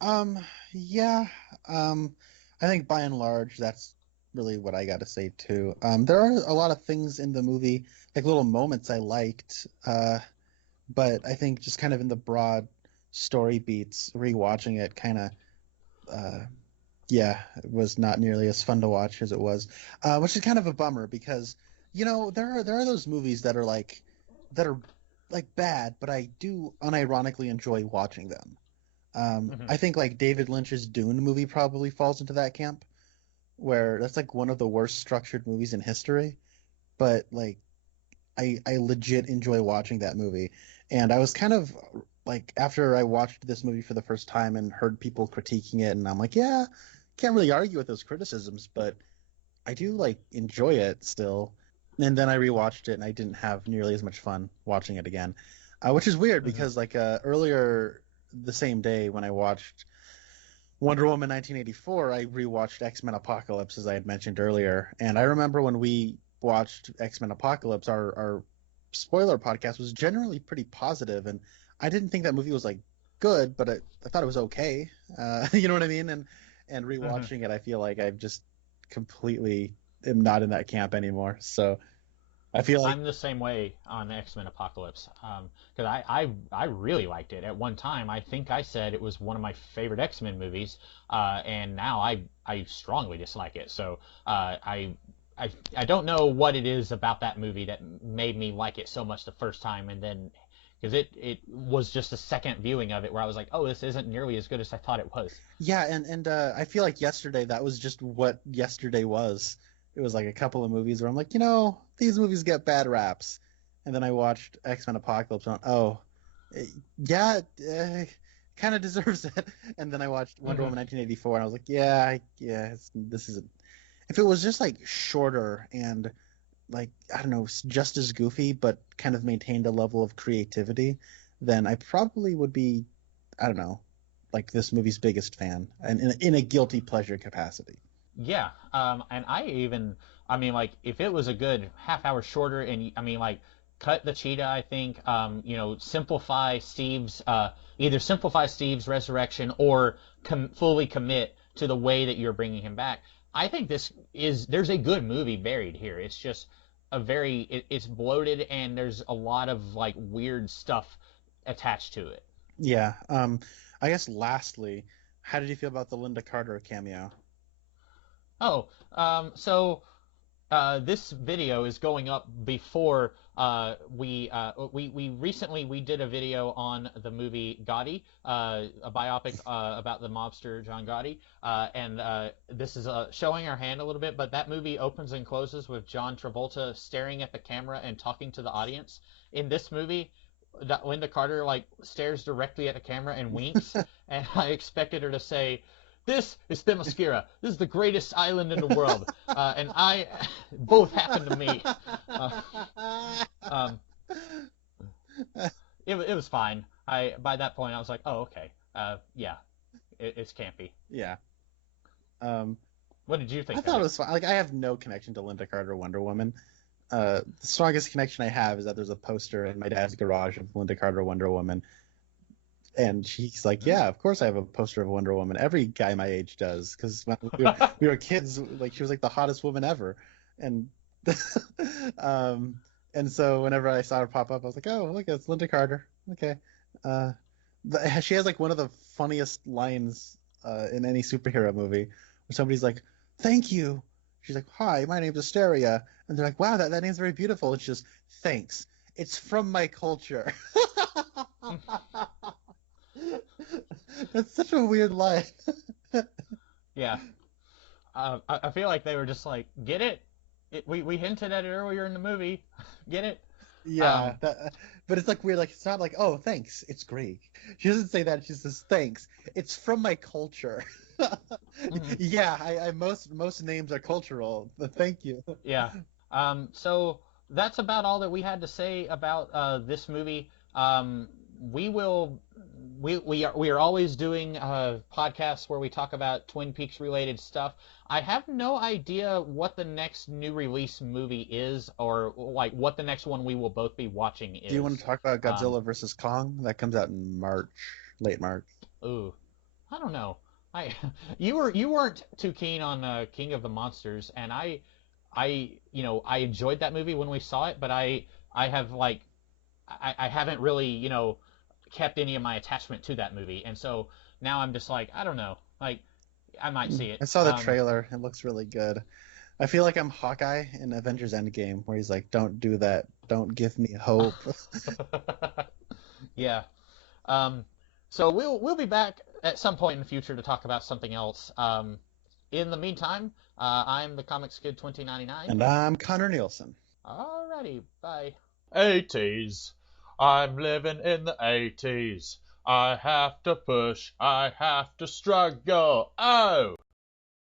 Um, yeah. Um, I think by and large, that's really what I got to say too. There are a lot of things in the movie, like little moments I liked. But I think just kind of in the broad story beats, rewatching it kind of, uh, yeah, it was not nearly as fun to watch as it was, which is kind of a bummer because, there are those movies that are like bad, but I do unironically enjoy watching them. Hmm. I think like David Lynch's Dune movie probably falls into that camp, where that's like one of the worst structured movies in history, but like I legit enjoy watching that movie. And I was kind of like after I watched this movie for the first time and heard people critiquing it, and I'm like, yeah, can't really argue with those criticisms, but I do like enjoy it still. And then I rewatched it and I didn't have nearly as much fun watching it again, which is weird Hmm. because like earlier the same day when I watched Wonder Woman 1984, I rewatched X-Men Apocalypse as I had mentioned earlier, and I remember when we watched X-Men Apocalypse, our spoiler podcast was generally pretty positive, and I didn't think that movie was like good, but I thought it was okay. You know what I mean? And Hmm. rewatching it, I feel like I've just completely am not in that camp anymore. So I feel like I'm the same way on X-Men Apocalypse. Because I really liked it. At one time, I think I said it was one of my favorite X-Men movies, and now I strongly dislike it. So I don't know what it is about that movie that made me like it so much the first time, and then because it was just a second viewing of it where I was like, oh, this isn't nearly as good as I thought it was. yeah, and I feel like yesterday that was just what yesterday was. It was like a couple of movies where I'm like, these movies get bad raps, and then I watched X-Men Apocalypse. And oh, eh, yeah, kind of deserves it. And then I watched Wonder Hmm. Woman 1984, and I was like, yeah, this isn't. If it was just like shorter and like I don't know, just as goofy, but kind of maintained a level of creativity, then I probably would be, I don't know, like this movie's biggest fan, and in a guilty pleasure capacity. Yeah, and I mean, like, if it was a good half hour shorter, and I mean, like, cut the cheetah, I think, either simplify Steve's resurrection or fully commit to the way that you're bringing him back. I think there's a good movie buried here. It's just it's bloated and there's a lot of like weird stuff attached to it. Yeah. I guess lastly, how did you feel about the Linda Carter cameo? Oh, so this video is going up before we recently did a video on the movie Gotti, a biopic about the mobster John Gotti, and this is showing our hand a little bit, but that movie opens and closes with John Travolta staring at the camera and talking to the audience. In this movie, Linda Carter like stares directly at the camera and winks, and I expected her to say, "This is Themyscira. This is the greatest island in the world." And both happened to me. It was fine. By that point I was like, oh, okay. Yeah, it's campy. Yeah. What did you think? I thought it was fine. Like, I have no connection to Linda Carter Wonder Woman. The strongest connection I have is that there's a poster in my dad's garage of Linda Carter Wonder Woman. And she's like, yeah, of course I have a poster of Wonder Woman. Every guy my age does, because when we were kids, like, she was like the hottest woman ever. And and so whenever I saw her pop up, I was like, oh, look, it's Linda Carter. Okay. She has like one of the funniest lines in any superhero movie, where somebody's like, thank you. She's like, hi, my name's Asteria. And they're like, wow, that name's very beautiful. And she just, thanks. It's from my culture. That's such a weird line. Yeah. I feel like they were just like, get it? We hinted at it earlier in the movie. Get it? Yeah. But it's like weird. Like, it's not like, oh, thanks. It's Greek. She doesn't say that. She says, thanks. It's from my culture. Mm-hmm. Yeah, I most names are cultural. But thank you. Yeah. So that's about all that we had to say about this movie. We are always doing podcasts where we talk about Twin Peaks related stuff. I have no idea what the next new release movie is, or like what the next one we will both be watching is. Do you want to talk about Godzilla versus Kong? That comes out in March, late March. Ooh, I don't know. You weren't too keen on King of the Monsters, and I enjoyed that movie when we saw it, but I haven't really kept any of my attachment to that movie, and so now I'm just like, I don't know, like, I might see it. I saw the trailer. It looks really good. I feel like I'm Hawkeye in Avengers Endgame, where he's like, don't do that. Don't give me hope. Yeah. So we'll be back at some point in the future to talk about something else. In the meantime, I'm the Comics Kid 2099. And I'm Connor Nielsen. Alrighty, bye. 80s. I'm living in the 80s. I have to push, I have to struggle. Oh!